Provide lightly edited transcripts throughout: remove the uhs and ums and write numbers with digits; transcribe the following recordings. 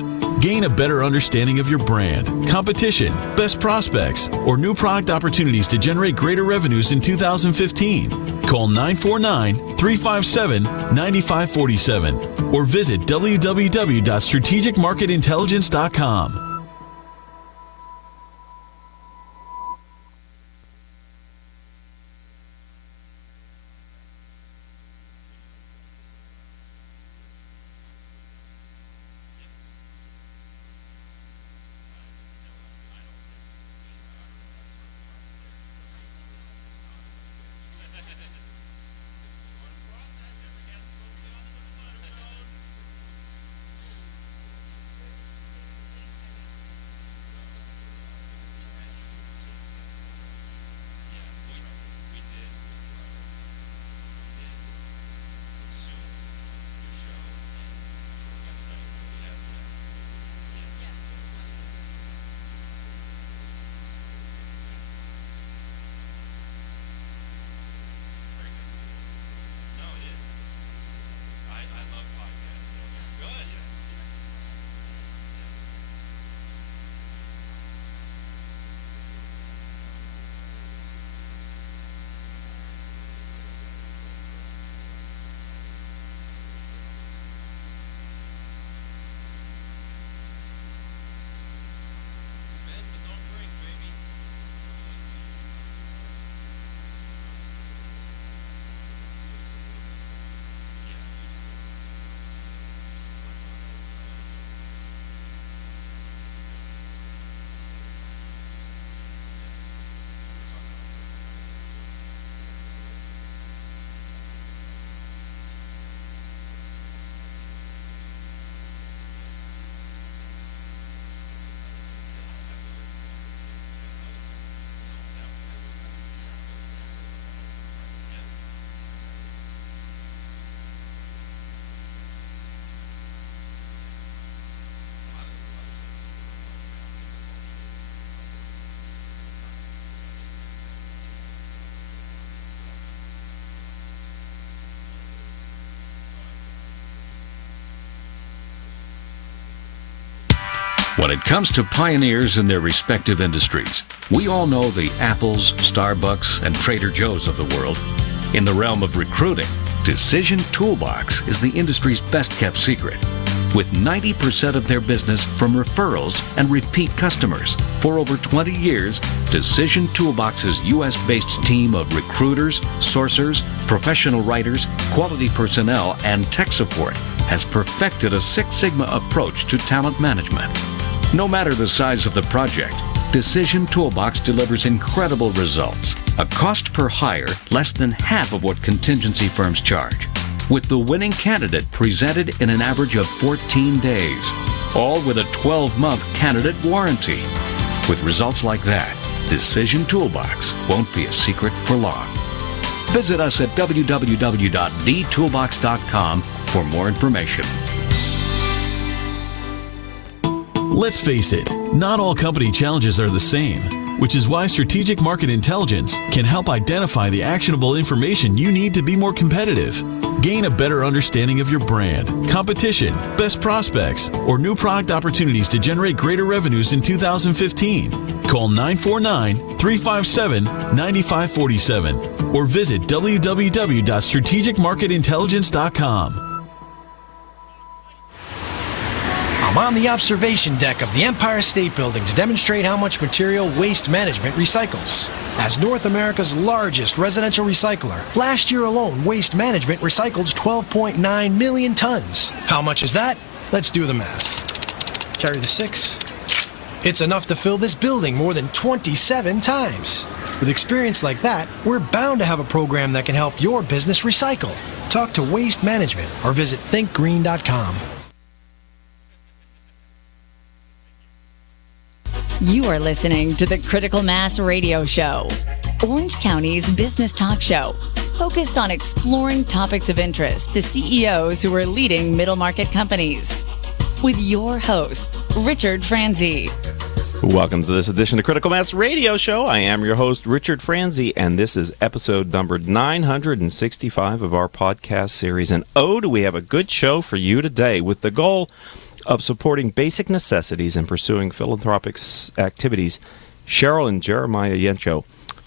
competitive. Gain a better understanding of your brand, competition, best prospects, or new product opportunities to generate greater revenues in 2015. Call 949-357-9547 or visit www.strategicmarketintelligence.com. When it comes to pioneers in their respective industries, we all know the Apples, Starbucks, and Trader Joe's of the world. In the realm of recruiting, Decision Toolbox is the industry's best-kept secret, with 90% of their business from referrals and repeat customers. For over 20 years, Decision Toolbox's U.S.-based team of recruiters, sourcers, professional writers, quality personnel, and tech support has perfected a Six Sigma approach to talent management. No matter the size of the project, Decision Toolbox delivers incredible results. A cost per hire less than half of what contingency firms charge, with the winning candidate presented in an average of 14 days, all with a 12-month candidate warranty. With results like that, Decision Toolbox won't be a secret for long. Visit us at www.dtoolbox.com for more information. Let's face it, not all company challenges are the same, which is why Strategic Market Intelligence can help identify the actionable information you need to be more competitive. Gain a better understanding of your brand, competition, best prospects, or new product opportunities to generate greater revenues in 2015. Call 949-357-9547 or visit www.strategicmarketintelligence.com. I'm on the observation deck of the Empire State Building to demonstrate how much material Waste Management recycles. As North America's largest residential recycler, last year alone, Waste Management recycled 12.9 million tons. How much is that? Let's do the math. Carry the 6. It's enough to fill this building more than 27 times. With experience like that, we're bound to have a program that can help your business recycle. Talk to Waste Management or visit thinkgreen.com. You are listening to the Critical Mass Radio Show, Orange County's business talk show, focused on exploring topics of interest to CEOs who are leading middle market companies. With your host, Richard Franzi. Welcome to this edition of Critical Mass Radio Show. I am your host, Richard Franzi, and this is episode number 965 of our podcast series. And oh, do we have a good show for you today, with the goal of supporting basic necessities and pursuing philanthropic activities, Cheryl and Jeremiah Yencho.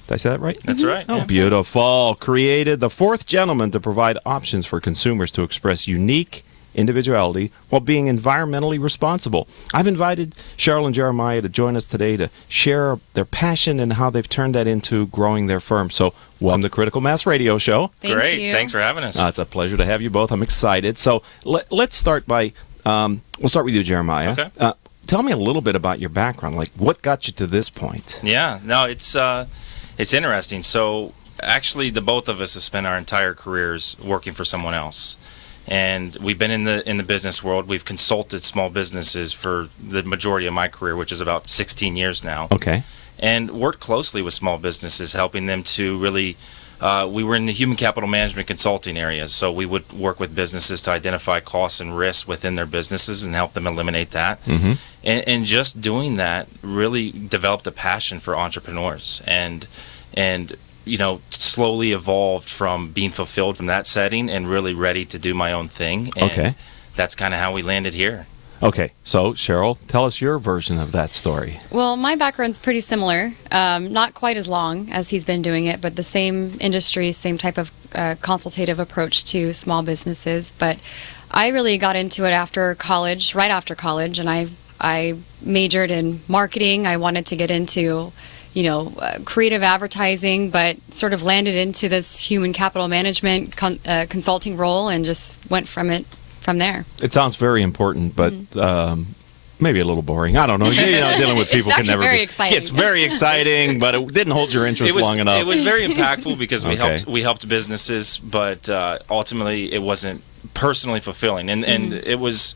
Did I say that right? That's right. Oh, Yeah. beautiful. Created the Fourth Gentleman to provide options for consumers to express unique individuality while being environmentally responsible. I've invited Cheryl and Jeremiah to join us today to share their passion and how they've turned that into growing their firm. So welcome to Critical Mass Radio Show. Great. Thanks for having us. It's a pleasure to have you both. I'm excited. So let's start by, we'll start with you, Jeremiah. Okay. Tell me a little bit about your background. Like, what got you to this point? Yeah. No, it's interesting. So actually, the both of us have spent our entire careers working for someone else. And we've been in the business world. We've consulted small businesses for the majority of my career, which is about 16 years now. Okay. And worked closely with small businesses, helping them to really. We were in the human capital management consulting areas, so we would work with businesses to identify costs and risks within their businesses and help them eliminate that. Mm-hmm. And just doing that really developed a passion for entrepreneurs, and slowly evolved from being fulfilled from that setting and really ready to do my own thing. And Okay. that's kind of how we landed here. Okay. So, Cheryl, tell us your version of that story. Well, my background's pretty similar. Not quite as long as he's been doing it, but the same industry, same type of consultative approach to small businesses. But I really got into it after college, right after college, and I majored in marketing. I wanted to get into creative advertising, but sort of landed into this human capital management consulting role and just went from there. It sounds very important, but maybe a little boring. I don't know. Dealing with people It's can never very be. exciting. It's very exciting, but it didn't hold your interest long enough. It was very impactful because Okay. we helped businesses, but ultimately it wasn't personally fulfilling. And it was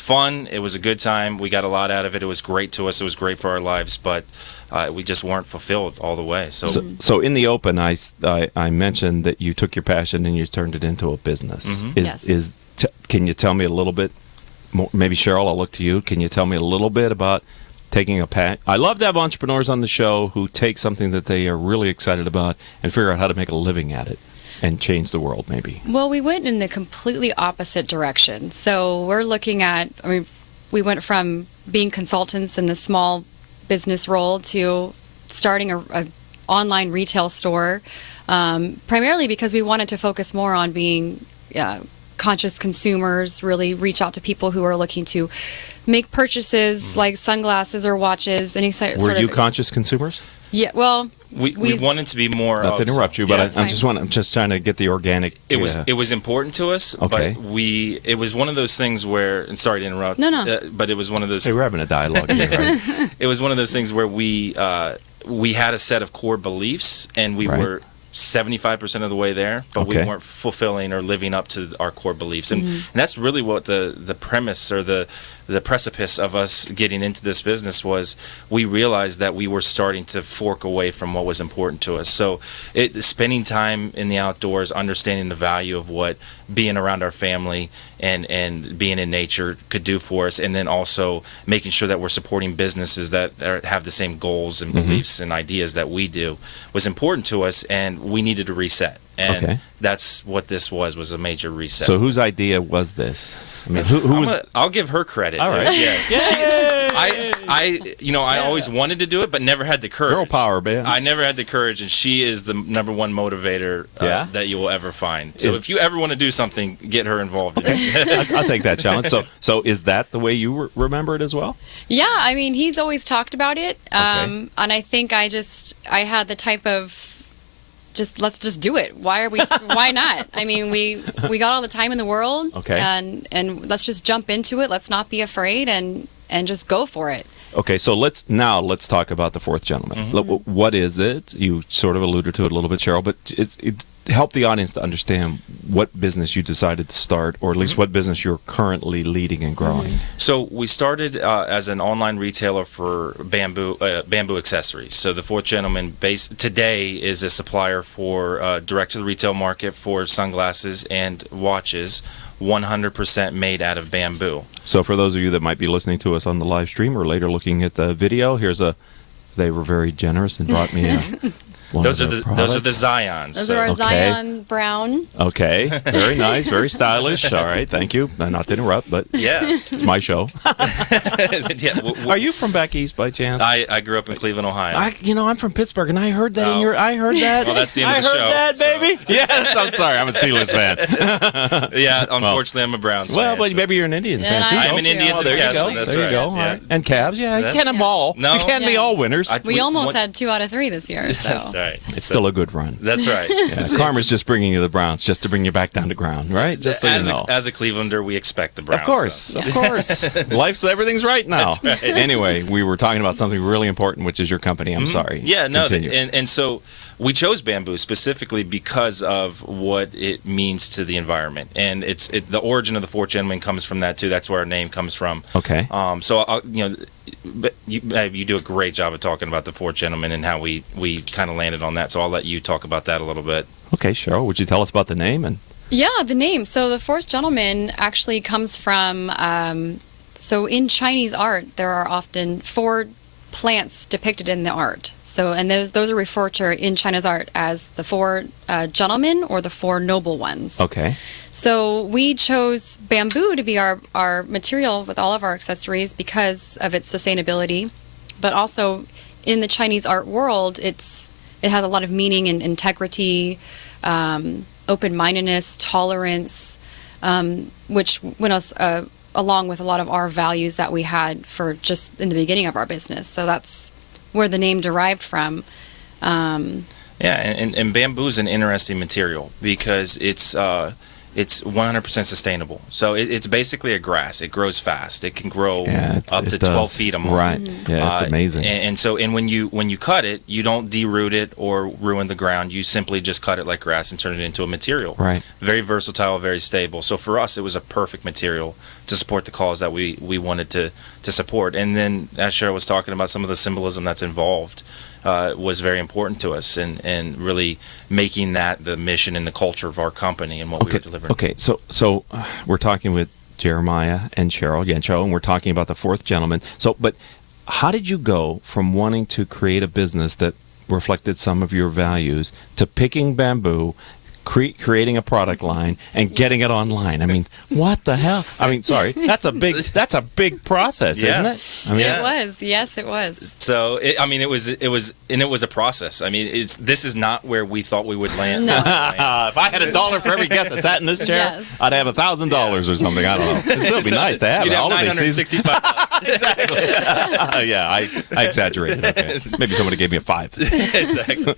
fun. It was a good time. We got a lot out of it. It was great to us. It was great for our lives, but we just weren't fulfilled all the way. So in the open, I mentioned that you took your passion and you turned it into a business. Yes. Can you tell me a little bit more? Maybe Cheryl, I'll look to you. Can you tell me a little bit about taking a passion? I love to have entrepreneurs on the show who take something that they are really excited about and figure out how to make a living at it and change the world, maybe. Well, we went in the completely opposite direction. So we're looking at, we went from being consultants in the small business role to starting a online retail store, primarily because we wanted to focus more on being conscious consumers, really reach out to people who are looking to make purchases like sunglasses or watches. Any sort Were of, you conscious consumers? Yeah, well, we wanted to be more. Not to interrupt you, but Yeah, I'm just trying to get the organic. It was important to us, Okay. but it was one of those things where, and sorry to interrupt. No. But it was one of those. Hey, we're having a dialogue here, right? It was one of those things where we had a set of core beliefs, and we Right. were 75% of the way there, but we Okay. weren't fulfilling or living up to our core beliefs. And that's really what the premise or the precipice of us getting into this business was. We realized that we were starting to fork away from what was important to us. So spending time in the outdoors, understanding the value of what being around our family and being in nature could do for us, and then also making sure that we're supporting businesses that have the same goals and beliefs and ideas that we do was important to us, and we needed to reset. And Okay. that's what this was a major reset. So whose idea was this? I mean, who was? I'll give her credit. All right. Yeah. I always wanted to do it, but never had the courage. Girl power, man. I never had the courage, and she is the number one motivator Yeah? that you will ever find. So if you ever want to do something, get her involved in it. I'll take that challenge. So is that the way you remember it as well? yeah, he's always talked about it. Okay. And I think I had the type of, let's just do it. Why not? We got all the time in the world. Okay. And let's just jump into it. Let's not be afraid and just go for it. Okay, so let's talk about the Fourth Gentleman. What is it? You sort of alluded to it a little bit, Cheryl, but help the audience to understand what business you decided to start, or at least what business you're currently leading and growing. So we started as an online retailer for bamboo accessories. So the Fourth Gentleman today is a supplier for direct to the retail market for sunglasses and watches, 100% made out of bamboo. So for those of you that might be listening to us on the live stream or later looking at the video, they were very generous and brought me one Those of are their the products. Zions. Those are our Okay. Zions Brown. Okay, very nice, very stylish. All right, thank you. Not to interrupt, but Yeah. it's my show. Yeah. Are you from back east by chance? I grew up in Cleveland, Ohio. I'm from Pittsburgh, and I heard that in Oh. your. I heard that. Well, that's the end I of the heard show, that, so- baby. Yes, I'm sorry. I'm a Steelers fan. Yeah, unfortunately, I'm a Browns Well, fan. but so- maybe you're an Indians Yeah, fan and too. I I'm am an too. Indians Oh, there and you Cavs go. fan, that's there you right. go. All Yeah. right. And Cavs, yeah, you That- can't have them all. No. You can't be Yeah. all winners. We almost What- had 2 out of 3 this year. So. That's right. It's still a good run. That's right. Yeah, Karma's just bringing you the Browns just to bring you back down to ground, right? Just so you know. As a Clevelander, we expect the Browns. Of course, so- of course. Everything's right now. Anyway, we were talking about something really important, which is your company. I'm sorry. Yeah, no, Continue. and so we chose bamboo specifically because of what it means to the environment, and the origin of the Fourth Gentleman comes from that too. That's where our name comes from. Okay. So but you do a great job of talking about the Fourth Gentleman and how we kind of landed on that. So I'll let you talk about that a little bit. Okay, Cheryl, would you tell us about the name? And Yeah, the name. So the Fourth Gentleman actually comes from. So in Chinese art, there are often 4 plants depicted in the art. So and those are referred to in China's art as the 4 gentlemen or the 4 noble ones. okay. So we chose bamboo to be our material with all of our accessories because of its sustainability, but also in the Chinese art world, it has a lot of meaning and integrity, open-mindedness, tolerance, which went us along with a lot of our values that we had for just in the beginning of our business. So that's where the name derived from. Yeah, and bamboo is an interesting material because it's 100% sustainable. So it's basically a grass. It grows fast. It can grow up to 12 feet a month. Right. Yeah, it's amazing. And so when you cut it, you don't deroot it or ruin the ground. You simply just cut it like grass and turn it into a material. Right. Very versatile, very stable. So for us, it was a perfect material to support the cause that we wanted to support. And then, as Cheryl was talking about, some of the symbolism that's involved was very important to us, and really making that the mission and the culture of our company and what we were delivering. Okay, so we're talking with Jeremiah and Cheryl Yencho, and we're talking about the Fourth Gentleman. So, but how did you go from wanting to create a business that reflected some of your values to picking bamboo, creating a product line, and getting it online? I mean, what the hell? I mean, sorry, that's a big process, Yeah. isn't it? I mean, Yeah. It was, yes, it was. So it was a process. I mean, this is not where we thought we would land. No. if I had $1 for every guest that sat in this chair, Yes. I'd have $1,000 or something. I don't know. It'd still be nice to have You'd it. have Holiday season. $965. Yeah, I exaggerated. Okay. Maybe somebody gave me a 5. Exactly.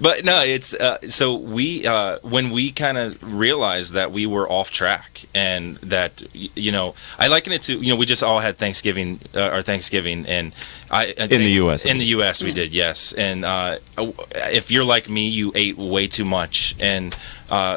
But no, it's so we when we kind of realized that we were off track, and that I liken it to we just all had Thanksgiving, our Thanksgiving, and I think, In the U.S., at In the least. U.S. we did, yes. And if you're like me, you ate way too much, and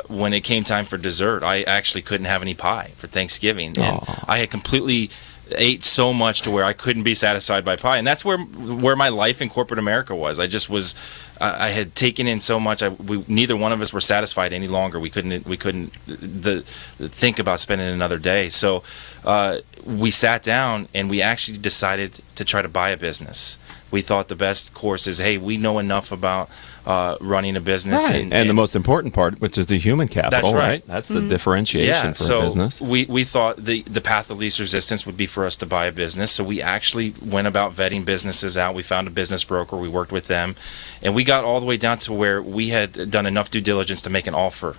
when it came time for dessert, I actually couldn't have any pie for Thanksgiving, and I had completely ate so much to where I couldn't be satisfied by pie, and that's where my life in corporate America was. I just was. I had taken in so much. Neither one of us were satisfied any longer. We couldn't think about spending another day. So we sat down and we actually decided to try to buy a business. We thought the best course is, hey, we know enough about running a business, Right. And the most important part, which is the human capital, That's right. That's the differentiation for a business. We thought the path of least resistance would be for us to buy a business. So we actually went about vetting businesses out. We found a business broker. We worked with them. And we got all the way down to where we had done enough due diligence to make an offer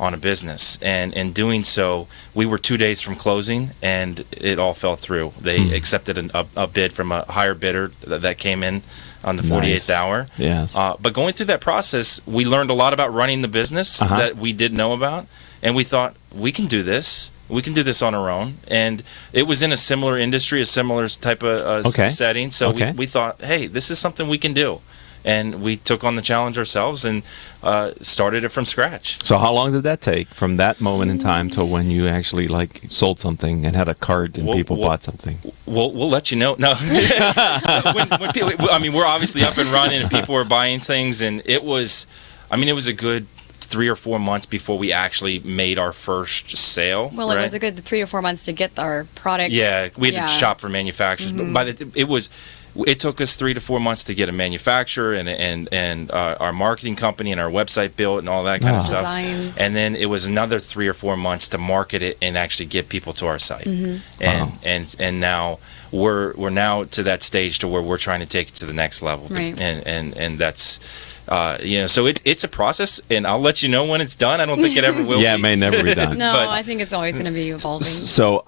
on a business. And in doing so, we were 2 days from closing, and it all fell through. They accepted a bid from a higher bidder that came in on the 48th Nice. hour. Yes. But going through that process, we learned a lot about running the business that we didn't know about, and we thought, we can do this. We can do this on our own. And it was in a similar industry, a similar type of setting. So we thought, hey, this is something we can do. And we took on the challenge ourselves and started it from scratch. So how long did that take from that moment in time till when you actually sold something and had a cart and people bought something? We'll let you know. No, when people, we're obviously up and running and people were buying things, and it was a good 3 or 4 months before we actually made our first sale. Well, right? it was a good 3 to 4 months to get our product. Yeah, we had Yeah. to shop for manufacturers, but by it took us 3 to 4 months to get a manufacturer and our marketing company and our website built and all that kind of stuff. Designs. And then it was another 3 or 4 months to market it and actually get people to our site. And now we're now to that stage to where we're trying to take it to the next level. Right. And that's. So it's a process, and I'll let you know when it's done. I don't think it ever will. Yeah, it be. may never be done. No, But- I think it's always going to be evolving. So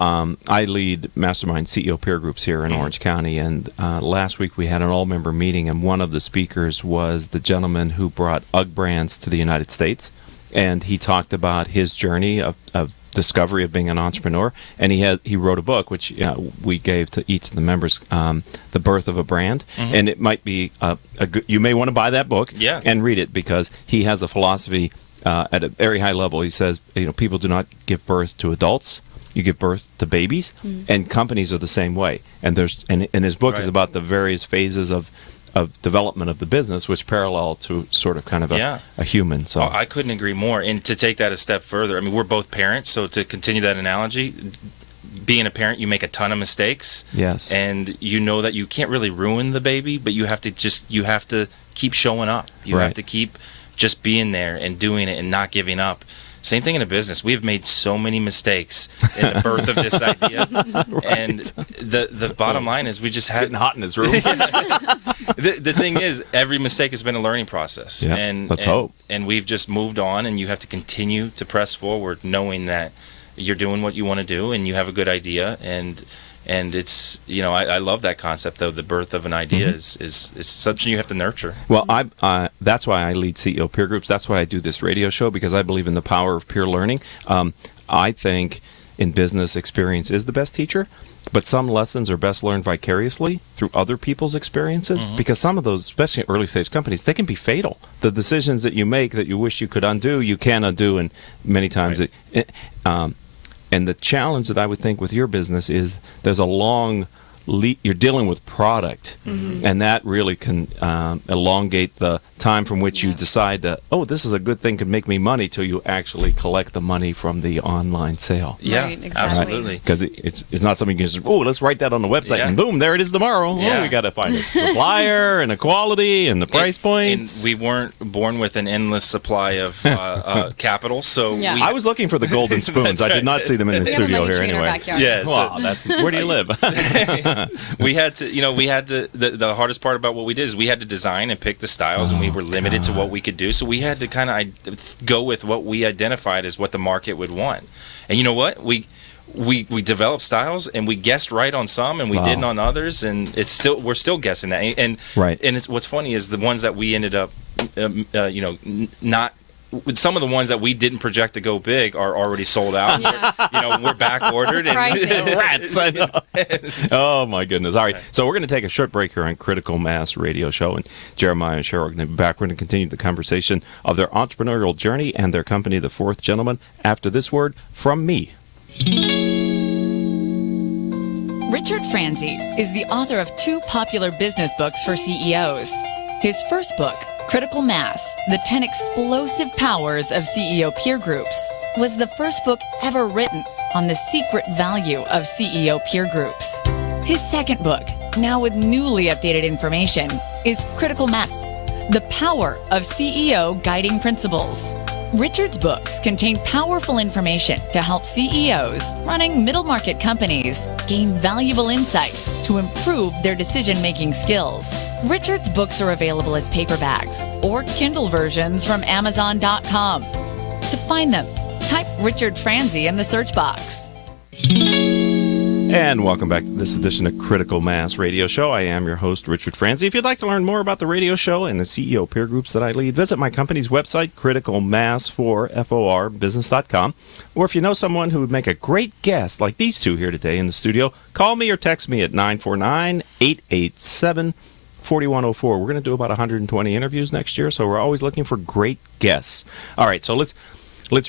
I lead Mastermind CEO peer groups here in Orange County, and last week we had an all-member meeting, and one of the speakers was the gentleman who brought UGG brands to the United States, and he talked about his journey of discovery of being an entrepreneur, and he wrote a book which we gave to each of the members, The Birth of a Brand, and it might be you may want to buy that book and read it, because he has a philosophy at a very high level. He says, people do not give birth to adults. You give birth to babies, and companies are the same way. And his book is about the various phases of development of the business, which parallel to sort of kind of a human. So I couldn't agree more. And to take that a step further, I mean, we're both parents, so to continue that analogy, being a parent, you make a ton of mistakes. Yes. And you know that you can't really ruin the baby, but you have to keep showing up. You have to keep just being there and doing it and not giving up. Same thing in a business. We've made so many mistakes in the birth of this idea, and the bottom line is we just had getting hot in his room. the thing is, every mistake has been a learning process. Yeah, And let's hope. And we've just moved on, and you have to continue to press forward, knowing that you're doing what you want to do, and you have a good idea, and it's I love that concept, though. The birth of an idea is something you have to nurture. Well, that's why I lead CEO peer groups. That's why I do this radio show, because I believe in the power of peer learning. I think in business, experience is the best teacher, but some lessons are best learned vicariously through other people's experiences, because some of those, especially early stage companies, they can be fatal. The decisions that you make that you wish you could undo, you can undo, and many times and the challenge that I would think with your business is there's a long you're dealing with product, and that really can elongate the time from which you decide that, this is a good thing, could make me money, till you actually collect the money from the online sale. Yeah, Right, exactly. absolutely. Because it's not something you can just, let's write that on the website, and boom, there it is tomorrow. Yeah. We got to find a supplier and a quality and the price points. And we weren't born with an endless supply of capital, so Yeah. we, I was looking for the golden spoons. I did not see them in the We have a studio money here tree in our anyway. backyard. Yeah, so- Wow, where do you live? we had to, the hardest part about what we did is we had to design and pick the styles, and we were limited to what we could do. So we had to kind of go with what we identified as what the market would want. And you know what? We developed styles, and we guessed right on some, and we didn't on others, and we're still guessing that. And Right. And it's what's funny is the ones that we ended up, not. Some of the ones that we didn't project to go big are already sold out. Yeah. We're back ordered. Surprising. Rats, I know. Oh, my goodness. All right. So we're going to take a short break here on Critical Mass Radio Show. And Jeremiah and Cheryl are going to be back. We're going to continue the conversation of their entrepreneurial journey and their company, The Fourth Gentleman, after this word from me. Richard Franzi is the author of 2 popular business books for CEOs. His first book, Critical Mass, The 10 Explosive Powers of CEO Peer Groups, was the first book ever written on the secret value of CEO peer groups. His second book, now with newly updated information, is Critical Mass, The Power of CEO Guiding Principles. Richard's books contain powerful information to help CEOs running middle market companies gain valuable insight to improve their decision-making skills. Richard's books are available as paperbacks or Kindle versions from Amazon.com. To find them, type Richard Franzi in the search box. And welcome back to this edition of Critical Mass Radio Show. I am your host, Richard Franzi. If you'd like to learn more about the radio show and the CEO peer groups that I lead, visit my company's website, criticalmass4business.com. Or if you know someone who would make a great guest like these two here today in the studio, call me or text me at 949-887-4104. We're going to do about 120 interviews next year, so we're always looking for great guests. All right, so let's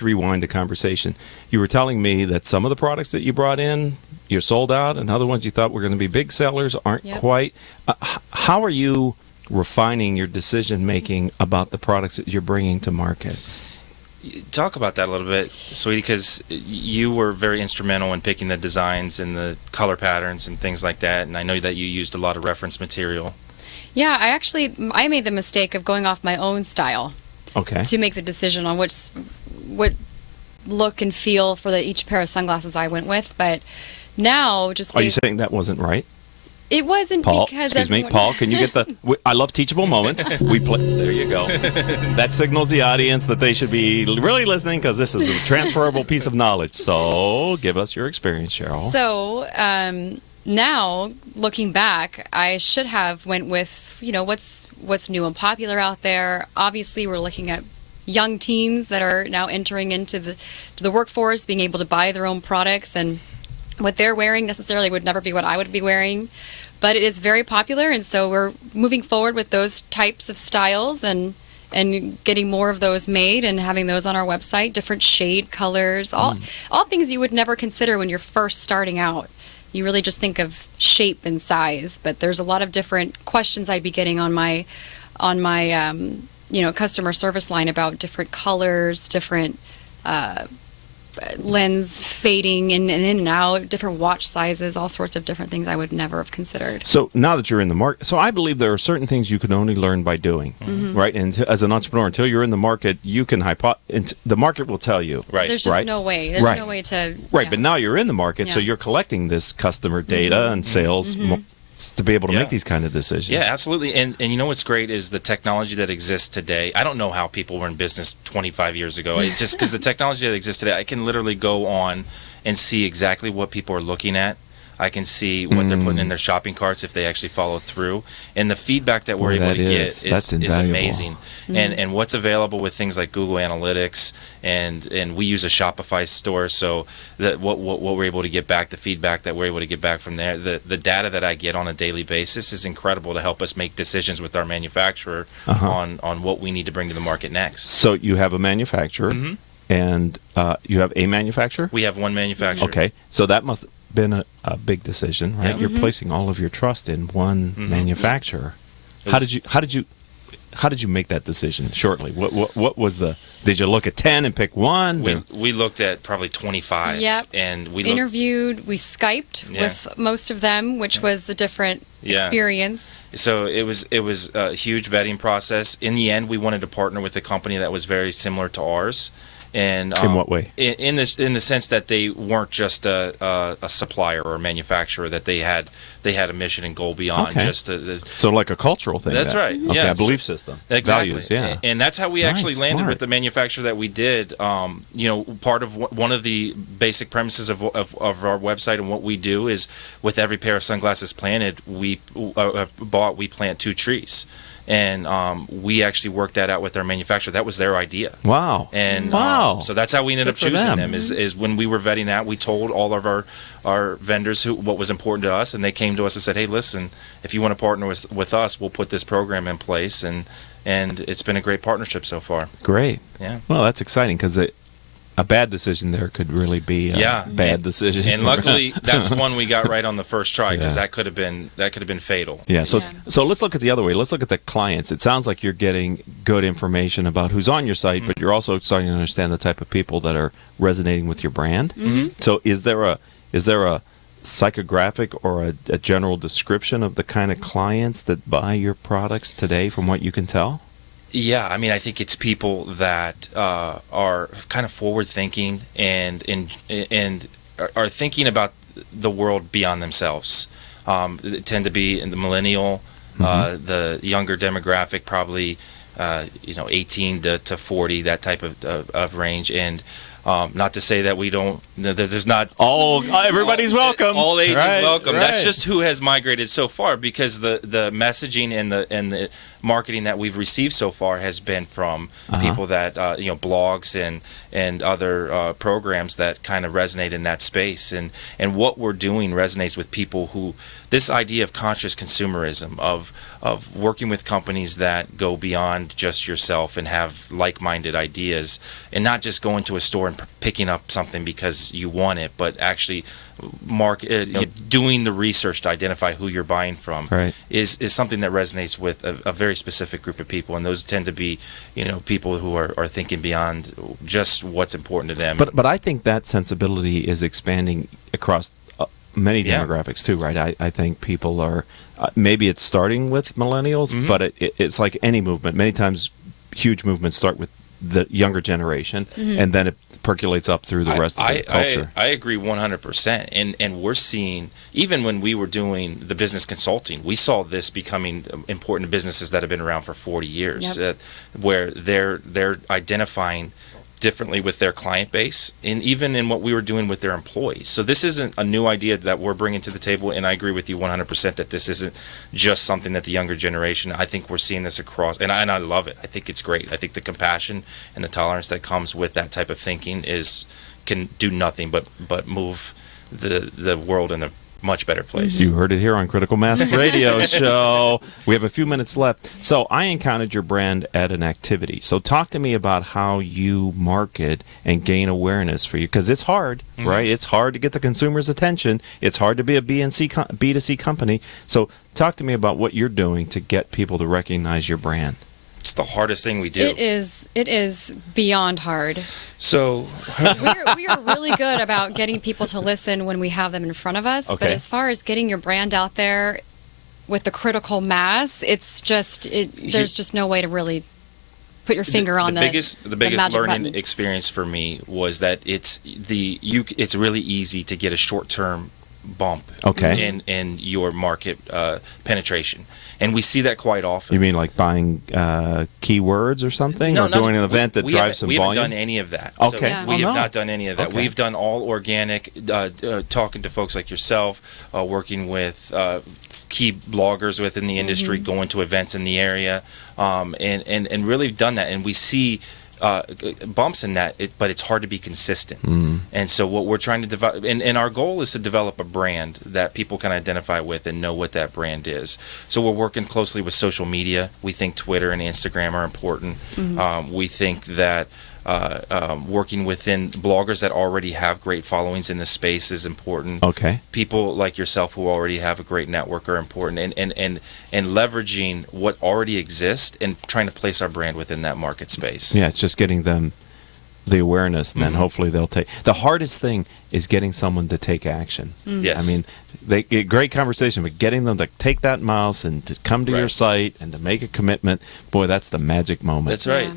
rewind the conversation. You were telling me that some of the products that you brought in, you're sold out, and other ones you thought were going to be big sellers aren't quite. How are you refining your decision making about the products that you're bringing to market? Talk about that a little bit, sweetie, because you were very instrumental in picking the designs and the color patterns and things like that, and I know that you used a lot of reference material. Yeah, I made the mistake of going off my own style Okay. to make the decision on what look and feel for each pair of sunglasses I went with. But now, just Are you saying that wasn't right? it wasn't Paul, because excuse me, everyone- Paul, can you get the... I love teachable moments. There you go. That signals the audience that they should be really listening because this is a transferable piece of knowledge. So give us your experience, Cheryl. So now, looking back, I should have went with what's new and popular out there. Obviously, we're looking at young teens that are now entering into the workforce, being able to buy their own products, and what they're wearing necessarily would never be what I would be wearing. But it is very popular, and so we're moving forward with those types of styles and getting more of those made and having those on our website, different shade colors, all things you would never consider when you're first starting out. You really just think of shape and size, but there's a lot of different questions I'd be getting on my customer service line about different colors, different lens fading in and out, different watch sizes, all sorts of different things I would never have considered. So now that you're in the market, so I believe there are certain things you can only learn by doing, right? And as an entrepreneur, until you're in the market, you can the market will tell you. Right. There's just Right. no way. There's Right. no way to... Right, yeah. but now you're in the market, so Yeah. you're collecting this customer data and sales to be able to Yeah. make these kind of decisions. Yeah, absolutely. And you know what's great is the technology that exists today. I don't know how people were in business 25 years ago. It just because the technology that exists today, I can literally go on and see exactly what people are looking at. I can see what they're putting in their shopping carts if they actually follow through, and the feedback that we're Boy, able that to is- get that's is invaluable. amazing. And what's available with things like Google Analytics, and we use a Shopify store, so that what we're able to get back, the feedback that we're able to get back from there, the data that I get on a daily basis is incredible to help us make decisions with our manufacturer on what we need to bring to the market next. So you have a manufacturer, and you have a manufacturer? We have one manufacturer. Okay, so that must have been a big decision, right? Yeah. You're placing all of your trust in one manufacturer. How did you make that decision? Shortly, what was the? Did you look at 10 and pick one? We looked at probably 25. Yep. And we interviewed, we Skyped Yeah. with most of them, which was a different Yeah. experience. So it was a huge vetting process. In the end, we wanted to partner with a company that was very similar to ours. And In what way? In the sense that they weren't just a supplier or a manufacturer, that they had a mission and goal beyond Okay. just So like a cultural thing. That's then. right. Okay, Yeah. a belief system. Exactly. Values, yeah. And that's how we actually Nice, landed smart. with the manufacturer that we did. Part of one of the basic premises of our website and what we do is with every pair of sunglasses planted, we plant 2 trees. And we actually worked that out with our manufacturer. That was their idea. Wow. And wow. so that's how we ended Good up for choosing them. them. Is when we were vetting that, we told all of our vendors what was important to us, and they came to us and said, "Hey, listen, if you want to partner with us, we'll put this program in place." And it's been a great partnership so far. Great. Yeah. Well, that's exciting because a bad decision there could really be a bad decision. And luckily, that's one we got right on the first try, because Yeah. that could have been fatal. Yeah. So Yeah. so let's look at the other way. Let's look at the clients. It sounds like you're getting good information about who's on your site, but you're also starting to understand the type of people that are resonating with your brand. So is there a psychographic or a general description of the kind of clients that buy your products today, from what you can tell? Yeah, I mean, I think it's people that are kind of forward-thinking and are thinking about the world beyond themselves. They tend to be in the millennial, the younger demographic, probably 18 to 40, that type of range. And not to say that we don't. There's not Everybody's welcome. all ages Right, welcome. That's right. just who has migrated so far, because the messaging and the marketing that we've received so far has been from people that blogs and other programs that kind of resonate in that space, and what we're doing resonates with people who this idea of conscious consumerism, of working with companies that go beyond just yourself and have like-minded ideas, and not just going to a store and picking up something because you want it, but actually doing the research to identify who you're buying from, right, is something that resonates with a very specific group of people, and those tend to be, people who are thinking beyond just what's important to them. But I think that sensibility is expanding across many demographics too, right? I think people are maybe it's starting with millennials, but it's like any movement. Many times, huge movements start with the younger generation, and then it percolates up through the rest of the culture. I agree 100%. And we're seeing, even when we were doing the business consulting, we saw this becoming important to businesses that have been around for 40 years, where they're identifying differently with their client base, and even in what we were doing with their employees. So this isn't a new idea that we're bringing to the table, and I agree with you 100% that this isn't just something that the younger generation, I think we're seeing this across, and I love it. I think it's great. I think the compassion and the tolerance that comes with that type of thinking can do nothing but move the world in a much better place. You heard it here on Critical Mass Radio Show. We have a few minutes left. So I encountered your brand at an activity. So talk to me about how you market and gain awareness for you, because it's hard, right? It's hard to get the consumer's attention. It's hard to be a B2C company. So talk to me about what you're doing to get people to recognize your brand. It's the hardest thing we do. It is beyond hard. So we are really good about getting people to listen when we have them in front of us. Okay. But as far as getting your brand out there with the critical mass, there's just no way to really put your finger on the biggest magic learning button. experience for me was that it's really easy to get a short-term bump in your market penetration, and we see that quite often. You mean like buying keywords or something, or doing an event that drives some volume? We haven't done any of that. Okay. So Yeah. we have not done any of that. Okay. We've done all organic, talking to folks like yourself, working with key bloggers within the industry, going to events in the area, and really done that. And we see bumps in that, but it's hard to be consistent. And so what we're trying to develop, and our goal is to develop a brand that people can identify with and know what that brand is. So we're working closely with social media. We think Twitter and Instagram are important. We think that working within bloggers that already have great followings in the space is important. Okay. People like yourself who already have a great network are important, and leveraging what already exists and trying to place our brand within that market space. Yeah, it's just getting them the awareness, and then hopefully they'll take. The hardest thing is getting someone to take action. Yes. I mean, they get great conversation, but getting them to take that mouse and to come to your site and to make a commitment, boy, that's the magic moment. That's right.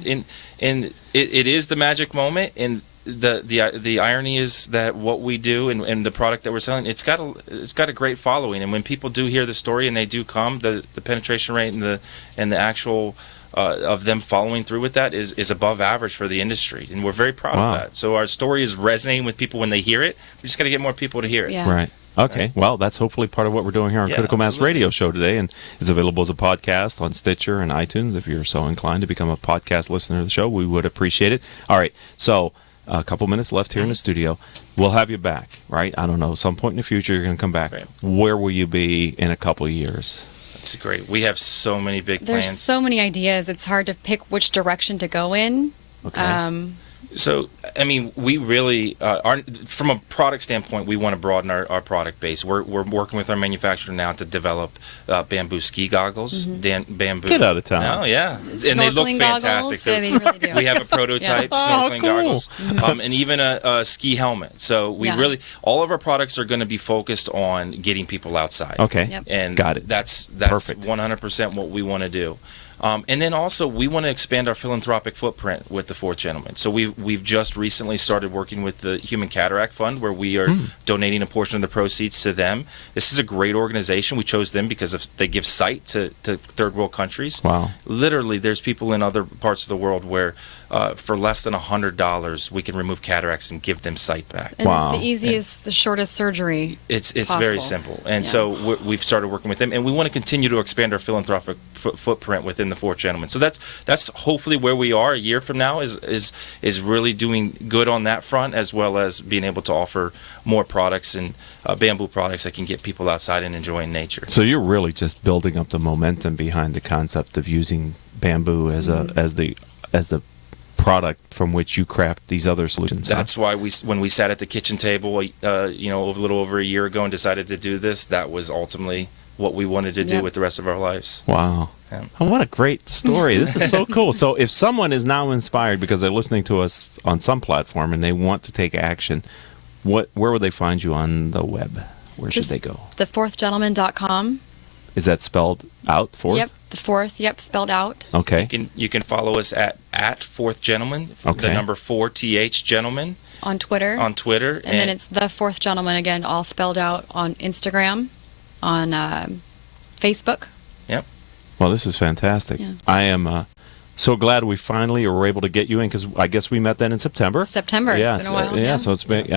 And it is the magic moment, and the irony is that what we do and the product that we're selling, it's got a great following, and when people do hear the story and they do come, the penetration rate and the actual of them following through with that is above average for the industry, and we're very proud of that. So our story is resonating with people when they hear it. We just got to get more people to hear it. Yeah. Right. Okay. Well, that's hopefully part of what we're doing here on Critical Mass Radio Show today, and is available as a podcast on Stitcher and iTunes. If you're so inclined to become a podcast listener of the show, we would appreciate it. All right. So a couple minutes left here in the studio. We'll have you back, right? I don't know. Some point in the future, you're going to come back. Right. Where will you be in a couple of years? That's great. We have so many big There's plans. so many ideas. It's hard to pick which direction to go in. Okay. So, I mean, we really, from a product standpoint, we want to broaden our product base. We're working with our manufacturer now to develop bamboo ski goggles. Bamboo. Get out of town. Oh, yeah. And they look Snorkeling fantastic. goggles, they really do. We have a prototype snorkeling cool. goggles, and even a ski helmet. So we really, all of our products are going to be focused on getting people outside. Okay. Yep. And Got it. That's Perfect. 100% what we want to do. And then also we want to expand our philanthropic footprint with the Fourth Gentleman. So we've just recently started working with the Human Cataract Fund, where we are donating a portion of the proceeds to them. This is a great organization. We chose them because they give sight to third world countries. Wow. Literally, there's people in other parts of the world where for less than $100 we can remove cataracts and give them sight back. And Wow. it's the easiest, the shortest surgery. It's possible. very simple, and so we've started working with them, and we want to continue to expand our philanthropic footprint within within the Fourth Gentleman. So that's hopefully where we are a year from now, is really doing good on that front, as well as being able to offer more products and bamboo products that can get people outside and enjoying nature. So you're really just building up the momentum behind the concept of using bamboo as the product from which you craft these other solutions. That's why when we sat at the kitchen table, a little over a year ago and decided to do this, that was ultimately what we wanted to do with the rest of our lives. Wow. Yeah. Oh, what a great story. This is so cool. So if someone is now inspired because they're listening to us on some platform and they want to take action, where would they find you on the web? Where should they go? thefourthgentleman.com. Is that spelled out, fourth? Yep, the fourth, spelled out. Okay. You can follow us at Fourth Gentleman, Okay. the number 4TH Gentleman. On Twitter. On Twitter. And then it's the Fourth Gentleman, again, all spelled out, on Instagram, on Facebook. Yep. Well, this is fantastic. Yeah. I am so glad we finally were able to get you in, because I guess we met then in September. September. Yeah, It's been a while. yeah. So it's been.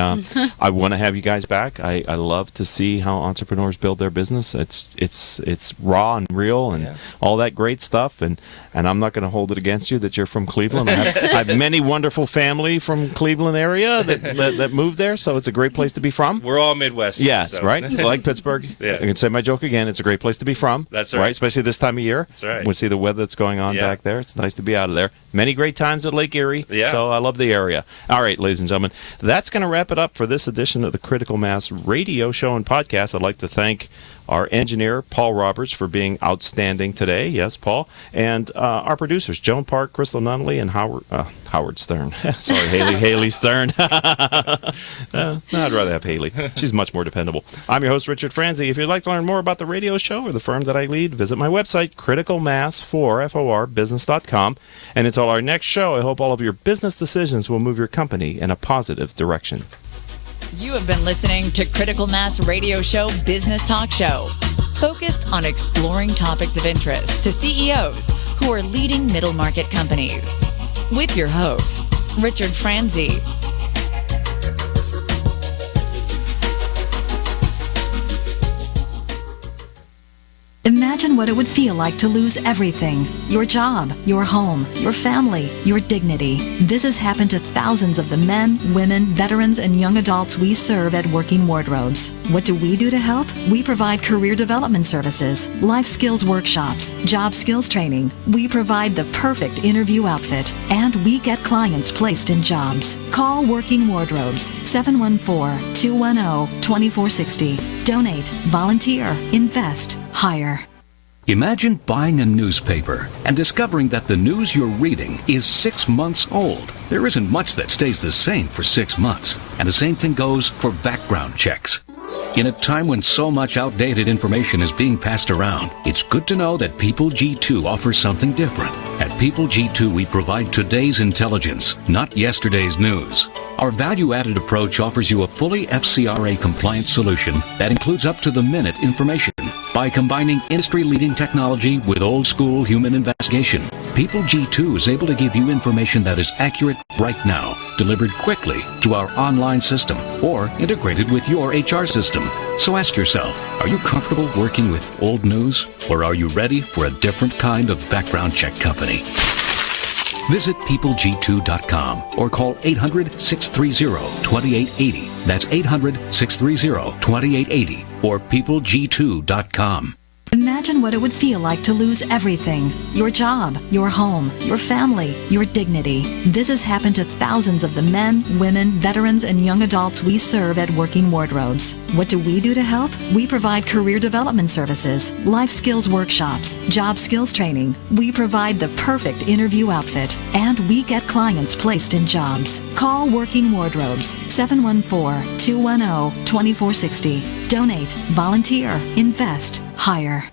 I want to have you guys back. I love to see how entrepreneurs build their business. It's raw and real and all that great stuff. And I'm not going to hold it against you that you're from Cleveland. I have many wonderful family from Cleveland area that moved there. So it's a great place to be from. We're all Midwest. Yes, so. right. Like Pittsburgh. Yeah. I can say my joke again. It's a great place to be from. That's right. Especially this time of year. That's right. We see the weather that's going on back there. It's nice to be out of there. Many great times at Lake Erie. Yeah. So I love the area. All right, ladies and gentlemen, that's going to wrap it up for this edition of the Critical Mass Radio Show and Podcast. I'd like to thank our engineer, Paul Roberts, for being outstanding today. Yes, Paul. And our producers, Joan Park, Crystal Nunnally, and Howard Stern. Sorry, Haley Stern. No, I'd rather have Haley. She's much more dependable. I'm your host, Richard Franzi. If you'd like to learn more about the radio show or the firm that I lead, visit my website, criticalmass4business.com. And until our next show, I hope all of your business decisions will move your company in a positive direction. You have been listening to Critical Mass Radio Show Business Talk Show, focused on exploring topics of interest to CEOs who are leading middle market companies. With your host, Richard Franzi. Imagine what it would feel like to lose everything. Your job, your home, your family, your dignity. This has happened to thousands of the men, women, veterans, and young adults we serve at Working Wardrobes. What do we do to help? We provide career development services, life skills workshops, job skills training. We provide the perfect interview outfit, and we get clients placed in jobs. Call Working Wardrobes, 714-210-2460. Donate, volunteer, invest, hire. Imagine buying a newspaper and discovering that the news you're reading is 6 months old. There isn't much that stays the same for 6 months. And the same thing goes for background checks. In a time when so much outdated information is being passed around, it's good to know that People G2 offers something different. At People G2, we provide today's intelligence, not yesterday's news. Our value-added approach offers you a fully FCRA-compliant solution that includes up-to-the-minute information. By combining industry-leading technology with old-school human investigation, People G2 is able to give you information that is accurate right now, delivered quickly to our online system, or integrated with your HR system. So ask yourself, are you comfortable working with old news, or are you ready for a different kind of background check company? Visit peopleg2.com or call 800-630-2880. That's 800-630-2880 or peopleg2.com. Imagine what it would feel like to lose everything. Your job, your home, your family, your dignity. This has happened to thousands of the men, women, veterans, and young adults we serve at Working Wardrobes. What do we do to help? We provide career development services, life skills workshops, job skills training. We provide the perfect interview outfit, and we get clients placed in jobs. Call Working Wardrobes, 714-210-2460. Donate, volunteer, invest, hire.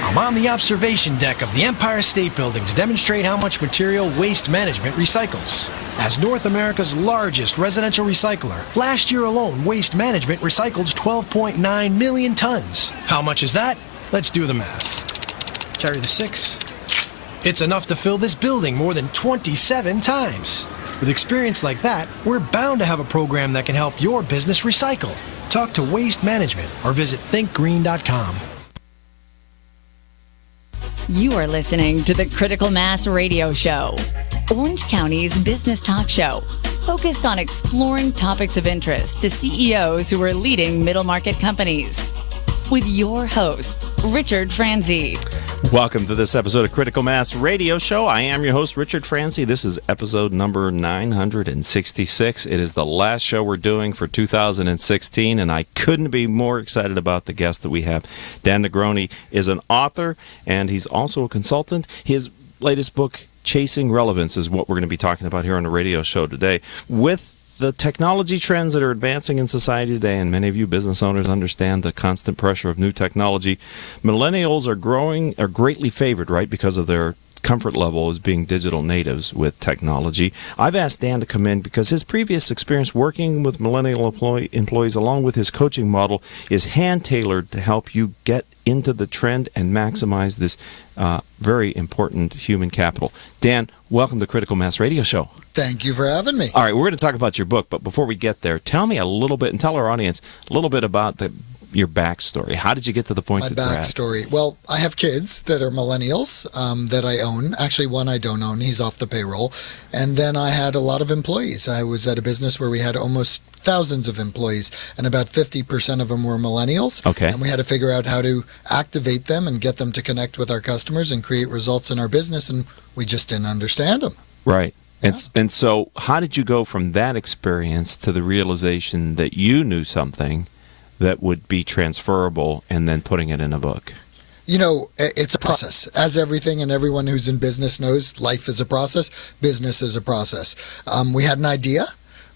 I'm on the observation deck of the Empire State Building to demonstrate how much material Waste Management recycles. As North America's largest residential recycler, last year alone, Waste Management recycled 12.9 million tons. How much is that? Let's do the math. Carry the 6. It's enough to fill this building more than 27 times. With experience like that, we're bound to have a program that can help your business recycle. Talk to Waste Management or visit thinkgreen.com. You are listening to the Critical Mass Radio Show, Orange County's business talk show, focused on exploring topics of interest to CEOs who are leading middle market companies. With your host, Richard Franzi. Welcome to this episode of Critical Mass Radio Show. I am your host, Richard Franzi. This is episode number 966. It is the last show we're doing for 2016, and I couldn't be more excited about the guest that we have. Dan Negroni is an author, and he's also a consultant. His latest book, Chasing Relevance, is what we're going to be talking about here on the radio show today. With the technology trends that are advancing in society today, and many of you business owners understand the constant pressure of new technology, millennials are greatly favored, right, because of their comfort level as being digital natives with technology. I've asked Dan to come in because his previous experience working with millennial employees, along with his coaching model, is hand-tailored to help you get into the trend and maximize this very important human capital. Dan, welcome to Critical Mass Radio Show. Thank you for having me. All right, we're going to talk about your book, but before we get there, tell me a little bit, and tell our audience a little bit about your backstory. How did you get to the point that you're at? My backstory. Well, I have kids that are millennials that I own. Actually, one I don't own. He's off the payroll. And then I had a lot of employees. I was at a business where we had almost thousands of employees, and about 50% of them were millennials. Okay. And we had to figure out how to activate them and get them to connect with our customers and create results in our business, and we just didn't understand them. Right. Yeah. And so how did you go from that experience to the realization that you knew something that would be transferable and then putting it in a book? You know, it's a process. As everything and everyone who's in business knows, life is a process, business is a process. We had an idea.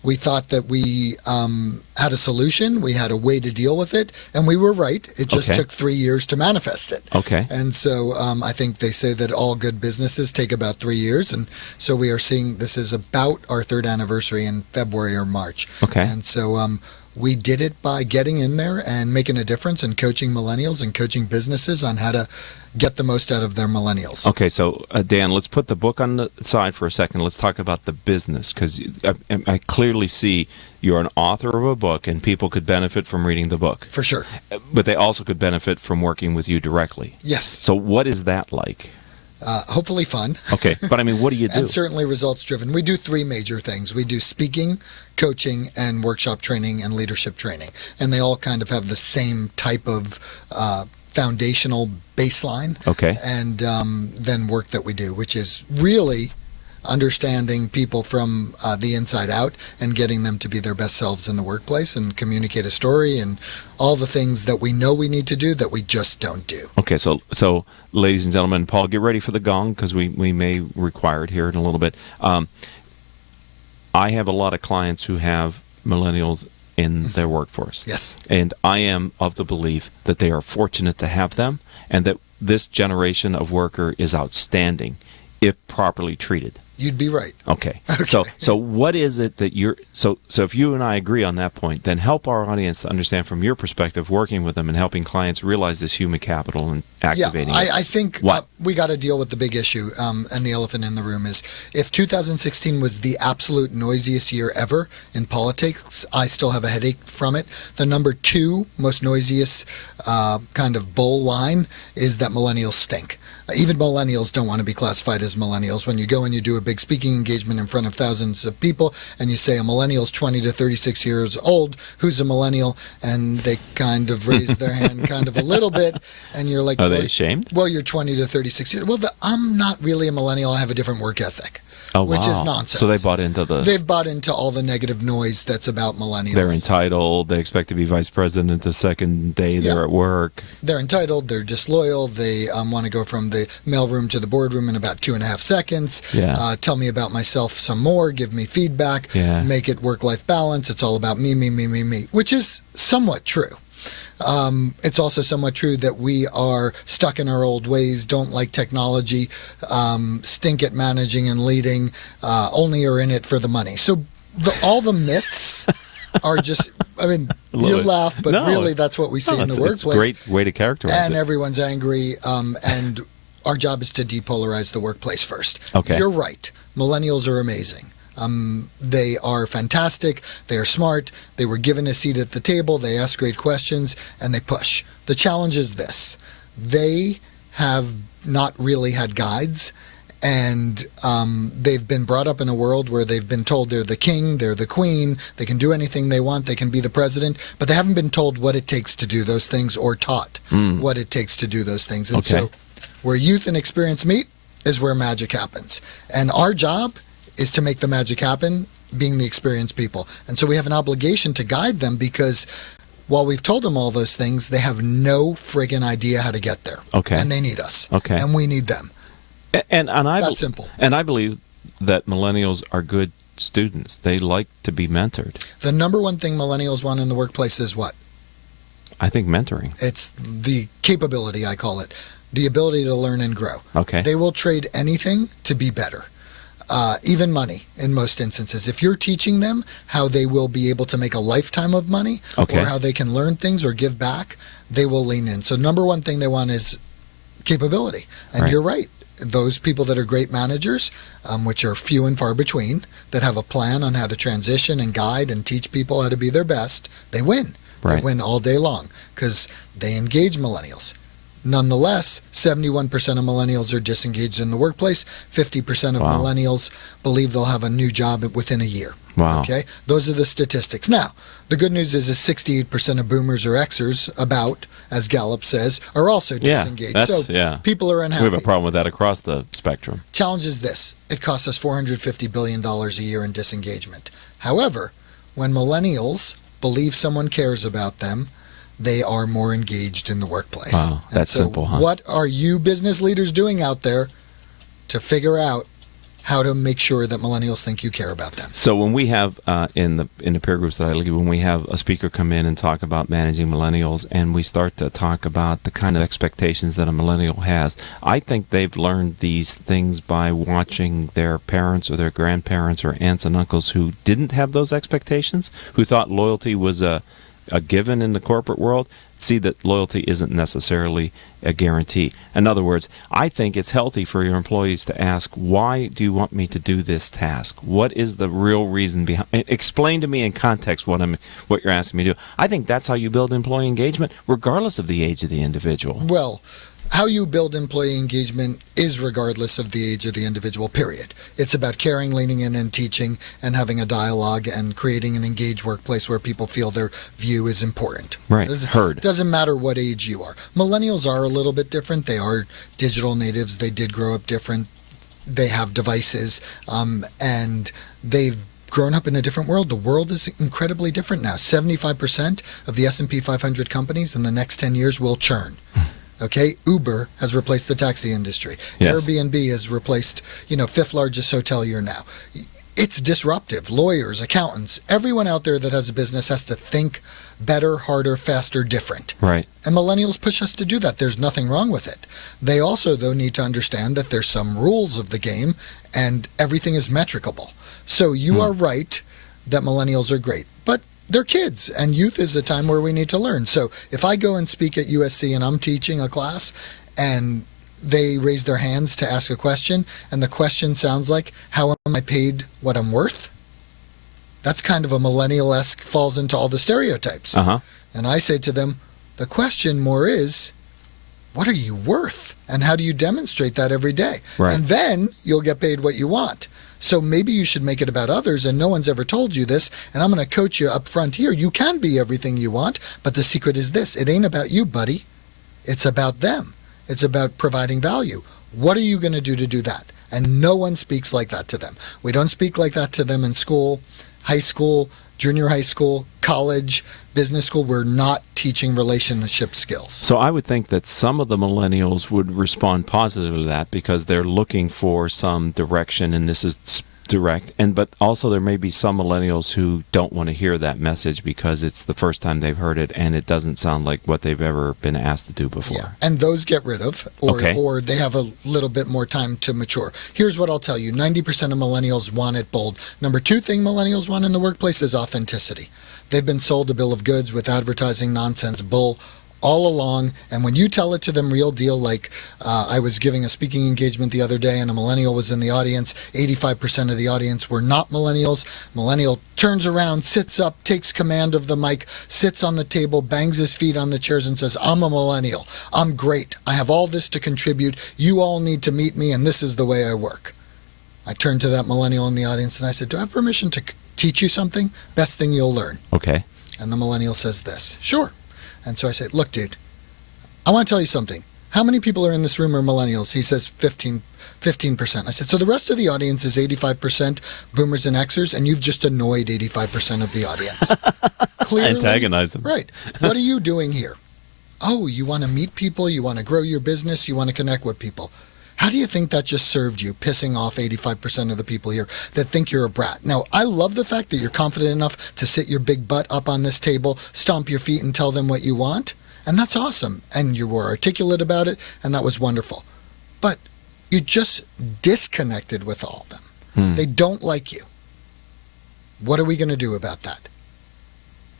We thought that we had a solution. We had a way to deal with it, and we were right. It just took 3 years to manifest it. Okay. And so I think they say that all good businesses take about 3 years, and so we are seeing this is about our third anniversary in February or March. Okay. And so we did it by getting in there and making a difference and coaching millennials and coaching businesses on how to get the most out of their millennials. Okay, so Dan, let's put the book on the side for a second. Let's talk about the business, because I clearly see you're an author of a book, and people could benefit from reading the book. For sure. But they also could benefit from working with you directly. Yes. So what is that like? Hopefully fun. Okay, but I mean, what do you do? And certainly results driven. We do three major things. We do speaking, coaching, and workshop training and leadership training. And they all kind of have the same type of foundational baseline. Okay. And then work that we do, which is really understanding people from the inside out and getting them to be their best selves in the workplace and communicate a story and all the things that we know we need to do that we just don't do. Okay, so ladies and gentlemen, Paul, get ready for the gong, because we may require it here in a little bit. I have a lot of clients who have millennials in their workforce. Yes. And I am of the belief that they are fortunate to have them, and that this generation of worker is outstanding if properly treated. You'd be right. Okay. So what is it that you're so if you and I agree on that point, then help our audience to understand from your perspective, working with them and helping clients realize this human capital and activating it. I think we got to deal with the big issue, and the elephant in the room is, if 2016 was the absolute noisiest year ever in politics, I still have a headache from it. The number 2 most noisiest kind of bull line is that millennials stink. Even millennials don't want to be classified as millennials. When you go and you do a big speaking engagement in front of thousands of people and you say a millennial's 20 to 36 years old, who's a millennial? And they kind of raise their hand kind of a little bit, and you're like, are they ashamed? Well, you're 20 to 36 years. Well, I'm not really a millennial. I have a different work ethic. Oh, which wow. is nonsense. So they bought into They've bought into all the negative noise that's about millennials. They're entitled. They expect to be vice president the second day they're at work. They're entitled. They're disloyal. They want to go from the mailroom to the boardroom in about 2.5 seconds. Yeah. Tell me about myself some more. Give me feedback. Yeah. Make it work-life balance. It's all about me, which is somewhat true. It's also somewhat true that we are stuck in our old ways, don't like technology, stink at managing and leading, only are in it for the money. So all the myths are just, I mean, you laugh, but really that's what we see in the workplace. It's a great way to characterize it. And everyone's angry, and our job is to depolarize the workplace first. Okay. You're right. Millennials are amazing. They are fantastic. They are smart. They were given a seat at the table. They ask great questions, and they push. The challenge is this. They have not really had guides, and they've been brought up in a world where they've been told they're the king, they're the queen, they can do anything they want, they can be the president, but they haven't been told what it takes to do those things or taught what it takes to do those things. And so where youth and experience meet is where magic happens. And our job is to make the magic happen, being the experienced people. And so we have an obligation to guide them, because while we've told them all those things, they have no friggin' idea how to get there. Okay. And they need us. Okay. And we need them. And That's simple. And I believe that millennials are good students. They like to be mentored. The number one thing millennials want in the workplace is what? I think mentoring. It's the capability, I call it. The ability to learn and grow. Okay. They will trade anything to be better. Even money in most instances. If you're teaching them how they will be able to make a lifetime of money, Okay. or how they can learn things or give back, they will lean in. So number one thing they want is capability. And Right. you're right. Those people that are great managers, which are few and far between, that have a plan on how to transition and guide and teach people how to be their best, they win. They Right. win all day long because they engage millennials. Nonetheless, 71% of millennials are disengaged in the workplace. 50% of Wow. millennials believe they'll have a new job within a year. Wow. Okay? Those are the statistics. Now, the good news is 68% of boomers or Xers, about, as Gallup says, are also Yeah, disengaged. that's- So yeah. people are We unhappy. have a problem with that across the spectrum. Challenge is this. It costs us $450 billion a year in disengagement. However, when millennials believe someone cares about them, they are more engaged in the workplace. Wow, And that's so simple, huh? What are you business leaders doing out there to figure out how to make sure that millennials think you care about them? So when we have in the peer groups that I lead, when we have a speaker come in and talk about managing millennials, and we start to talk about the kind of expectations that a millennial has, I think they've learned these things by watching their parents or their grandparents or aunts and uncles who didn't have those expectations, who thought loyalty was a given in the corporate world, see that loyalty isn't necessarily a guarantee. In other words, I think it's healthy for your employees to ask, why do you want me to do this task? What is the real reason behind? Explain to me in context what you're asking me to do. I think that's how you build employee engagement, regardless of the age of the individual. Well, how you build employee engagement is regardless of the age of the individual, period. It's about caring, leaning in, and teaching, and having a dialogue and creating an engaged workplace where people feel their view is important. Right, heard. Doesn't matter what age you are. Millennials are a little bit different. They are digital natives. They did grow up different. They have devices, and they've grown up in a different world. The world is incredibly different now. 75% of the S&P 500 companies in the next 10 years will churn. Okay, Uber has replaced the taxi industry. Yes. Airbnb has replaced, fifth largest hotelier now. It's disruptive. Lawyers, accountants, everyone out there that has a business has to think better, harder, faster, different. Right. And millennials push us to do that. There's nothing wrong with it. They also, though, need to understand that there's some rules of the game and everything is metricable. So you are right that millennials are great. But they're kids, and youth is a time where we need to learn. So if I go and speak at USC and I'm teaching a class and they raise their hands to ask a question, and the question sounds like, how am I paid what I'm worth? That's kind of a millennial-esque, falls into all the stereotypes. Uh-huh. And I say to them, the question more is, what are you worth? And how do you demonstrate that every day? Right. And then you'll get paid what you want. So maybe you should make it about others, and no one's ever told you this, and I'm going to coach you up front here. You can be everything you want, but the secret is this. It ain't about you, buddy. It's about them. It's about providing value. What are you going to do that? And no one speaks like that to them. We don't speak like that to them in school, high school, junior high school, college, business school. We're not teaching relationship skills. So I would think that some of the millennials would respond positively to that because they're looking for some direction, and this is direct. But also there may be some millennials who don't want to hear that message because it's the first time they've heard it, and it doesn't sound like what they've ever been asked to do before. Yeah. And those get rid of, or they have a little bit more time to mature. Here's what I'll tell you. 90% of millennials want it bold. Number two thing millennials want in the workplace is authenticity. They've been sold a bill of goods with advertising nonsense, bull all along. And when you tell it to them real deal, like I was giving a speaking engagement the other day and a millennial was in the audience, 85% of the audience were not millennials. Millennial turns around, sits up, takes command of the mic, sits on the table, bangs his feet on the chairs and says, I'm a millennial. I'm great. I have all this to contribute. You all need to meet me, and this is the way I work. I turned to that millennial in the audience and I said, do I have permission to teach you something? Best thing you'll learn. Okay. And the millennial says this, sure. And so I said, look, dude, I want to tell you something. How many people are in this room are millennials? He says 15%. I said, so the rest of the audience is 85% boomers and Xers, and you've just annoyed 85% of the audience. Clearly, antagonize them. Right. What are you doing here? Oh, you want to meet people, you want to grow your business, you want to connect with people. How do you think that just served you, pissing off 85% of the people here that think you're a brat? Now, I love the fact that you're confident enough to sit your big butt up on this table, stomp your feet, and tell them what you want. And that's awesome. And you were articulate about it, and that was wonderful. But you just disconnected with all of them. They don't like you. What are we going to do about that?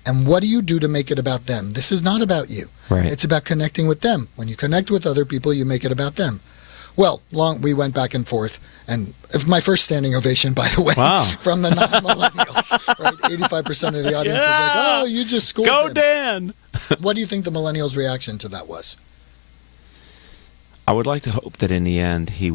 And what do you do to make it about them? This is not about you. Right. It's about connecting with them. When you connect with other people, you make it about them. Well, we went back and forth, and my first standing ovation, by the way, from the non-millennials. Right? 85% of the audience is like, oh, you just schooled Go him. Dan! What do you think the millennials' reaction to that was? I would like to hope that in the end he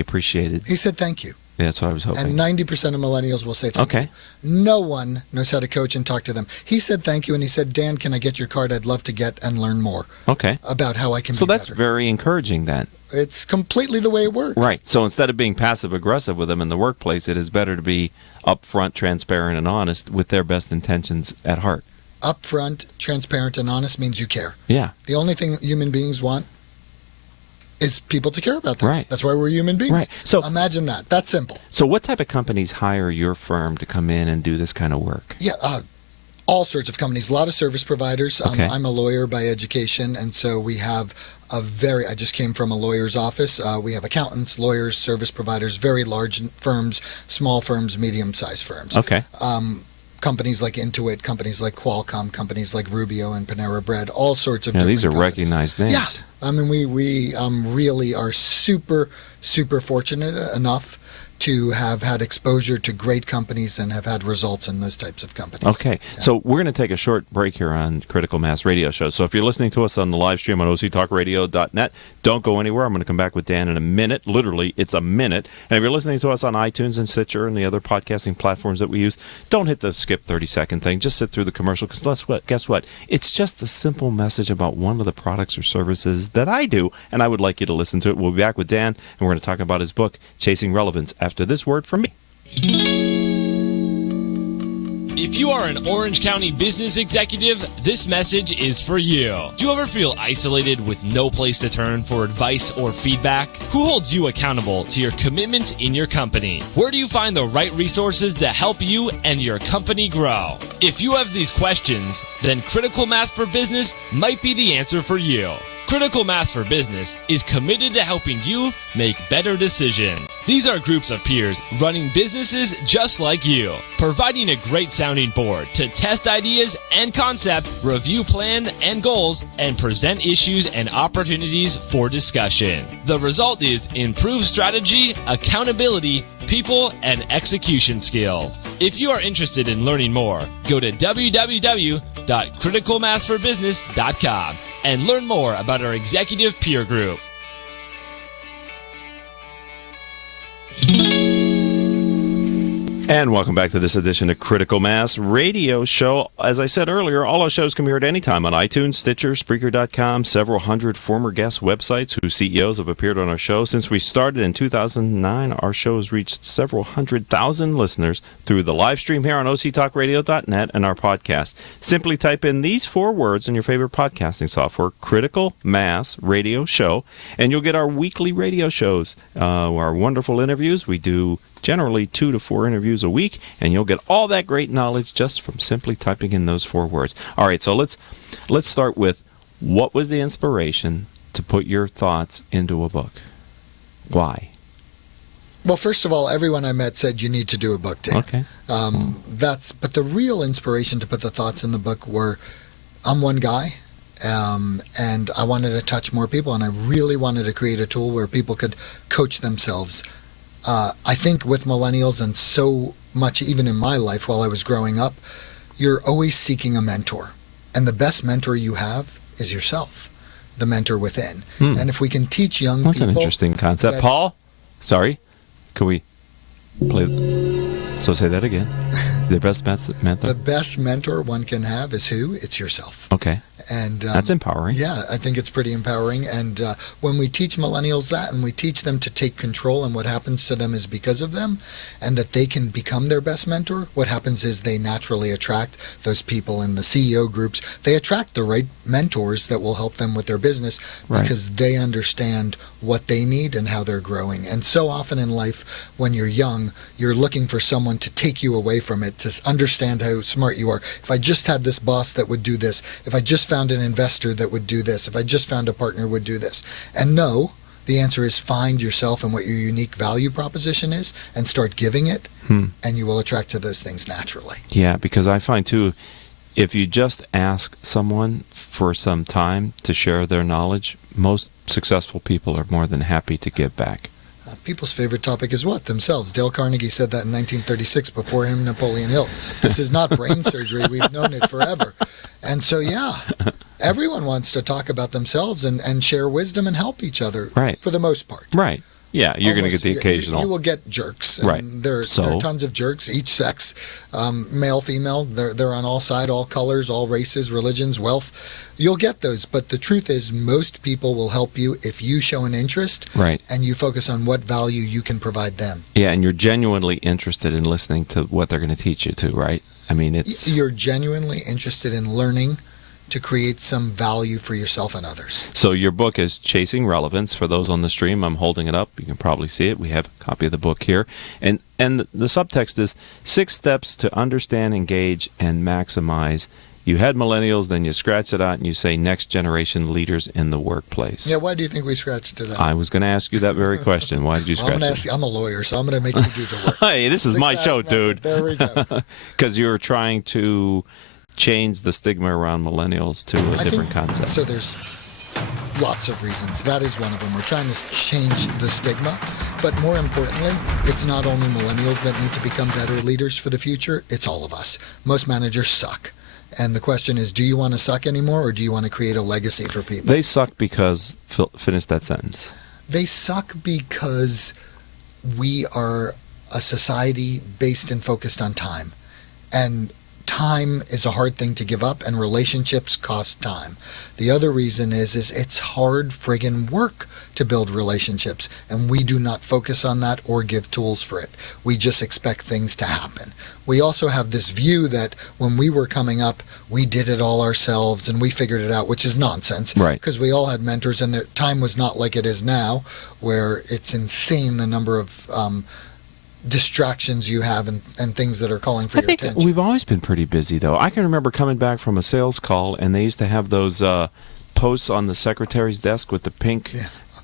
appreciated. He said thank you. Yeah, that's what I was hoping. And 90% of millennials will say thank you. No one knows how to coach and talk to them. He said thank you, and he said, Dan, can I get your card? I'd love to get and learn more about how I can be better. So that's very encouraging then. It's completely the way it works. Right. So instead of being passive-aggressive with them in the workplace, it is better to be upfront, transparent, and honest with their best intentions at heart. Upfront, transparent, and honest means you care. Yeah. The only thing human beings want is people to care about them. Right. That's why we're human beings. Right. So imagine that. That's simple. So what type of companies hire your firm to come in and do this kind of work? Yeah, all sorts of companies. A lot of service providers. Okay. I'm a lawyer by education, and so we have I just came from a lawyer's office. We have accountants, lawyers, service providers, very large firms, small firms, medium-sized firms. Okay. Companies like Intuit, companies like Qualcomm, companies like Rubio and Panera Bread, all sorts of different these are companies. recognized names. Yeah. I mean, we really are super, super fortunate enough to have had exposure to great companies and have had results in those types of companies. Okay. Yeah. So we're going to take a short break here on Critical Mass Radio Show. So if you're listening to us on the live stream on octalkradio.net, don't go anywhere. I'm going to come back with Dan in a minute. Literally, it's a minute. And if you're listening to us on iTunes and Stitcher and the other podcasting platforms that we use, don't hit the skip 30-second thing. Just sit through the commercial, because guess what? It's just a simple message about one of the products or services that I do, and I would like you to listen to it. We'll be back with Dan, and we're going to talk about his book, Chasing Relevance, after this word from me. If you are an Orange County business executive, this message is for you. Do you ever feel isolated with no place to turn for advice or feedback? Who holds you accountable to your commitments in your company? Where do you find the right resources to help you and your company grow? If you have these questions, then Critical Mass for Business might be the answer for you. Critical Mass for Business is committed to helping you make better decisions. These are groups of peers running businesses just like you, providing a great sounding board to test ideas and concepts, review plans and goals, and present issues and opportunities for discussion. The result is improved strategy, accountability, people, and execution skills. If you are interested in learning more, go to www.criticalmassforbusiness.com and learn more about our executive peer group. And welcome back to this edition of Critical Mass Radio Show. As I said earlier, all our shows can be heard anytime on iTunes, Stitcher, Spreaker.com, several hundred former guest websites whose CEOs have appeared on our show. Since we started in 2009, our show has reached several 100,000 listeners through the live stream here on octalkradio.net and our podcast. Simply type in these 4 words in your favorite podcasting software, Critical Mass Radio Show, and you'll get our weekly radio shows, our wonderful interviews. We do generally 2 to 4 interviews a week, and you'll get all that great knowledge just from simply typing in those 4 words. All right, so let's start with, what was the inspiration to put your thoughts into a book? Why? Well, first of all, everyone I met said you need to do a book, Dan. Okay. But the real inspiration to put the thoughts in the book were, I'm one guy, and I wanted to touch more people, and I really wanted to create a tool where people could coach themselves. I think with millennials, and so much even in my life while I was growing up, you're always seeking a mentor. And the best mentor you have is yourself, the mentor within. And if we can teach young people... That's an interesting concept. Paul? Sorry? Can we play... So say that again. The best mentor? The best mentor one can have is who? It's yourself. Okay. And that's empowering. Yeah, I think it's pretty empowering. And when we teach millennials that, and we teach them to take control, and what happens to them is because of them, and that they can become their best mentor, what happens is they naturally attract those people in the CEO groups. They attract the right mentors that will help them with their business because they understand what they need and how they're growing. And so often in life, when you're young, you're looking for someone to take you away from it, to understand how smart you are. If I just had this boss that would do this, if I just found an investor that would do this, if I just found a partner would do this. And no, the answer is find yourself and what your unique value proposition is and start giving it, and you will attract to those things naturally. Yeah, because I find too, if you just ask someone for some time to share their knowledge, most successful people are more than happy to give back. People's favorite topic is what? Themselves. Dale Carnegie said that in 1936, before him, Napoleon Hill. This is not brain surgery. We've known it forever. And so, yeah, everyone wants to talk about themselves and share wisdom and help each other, for the most part. Right. Yeah, you're going to get the occasional. You will get jerks. And there are tons of jerks, each sex, male, female. They're on all sides, all colors, all races, religions, wealth. You'll get those. But the truth is, most people will help you if you show an interest and you focus on what value you can provide them. Yeah, and you're genuinely interested in listening to what they're going to teach you too, right? I mean, it's... You're genuinely interested in learning to create some value for yourself and others. So your book is Chasing Relevance. For those on the stream, I'm holding it up. You can probably see it. We have a copy of the book here. And the subtext is 6 steps to understand, engage, and maximize. You had millennials, then you scratch it out and you say next generation leaders in the workplace. Yeah, why do you think we scratched it out? I was going to ask you that very question. Why did you scratch it? I'm a lawyer, so I'm going to make you do the work. Hey, this is my show, dude. There we go. Because you're trying to change the stigma around millennials to a different concept. So there's lots of reasons. That is one of them. We're trying to change the stigma. But more importantly, it's not only millennials that need to become better leaders for the future, it's all of us. Most managers suck. And the question is, do you want to suck anymore, or do you want to create a legacy for people? They suck because, finish that sentence. They suck because we are a society based and focused on time. And time is a hard thing to give up, and relationships cost time. The other reason is it's hard friggin' work to build relationships, and we do not focus on that or give tools for it. We just expect things to happen. We also have this view that when we were coming up, we did it all ourselves and we figured it out, which is nonsense. Right. Because we all had mentors, and the time was not like it is now, where it's insane the number of distractions you have and things that are calling for your attention. We've always been pretty busy, though. I can remember coming back from a sales call, and they used to have those posts on the secretary's desk with the pink,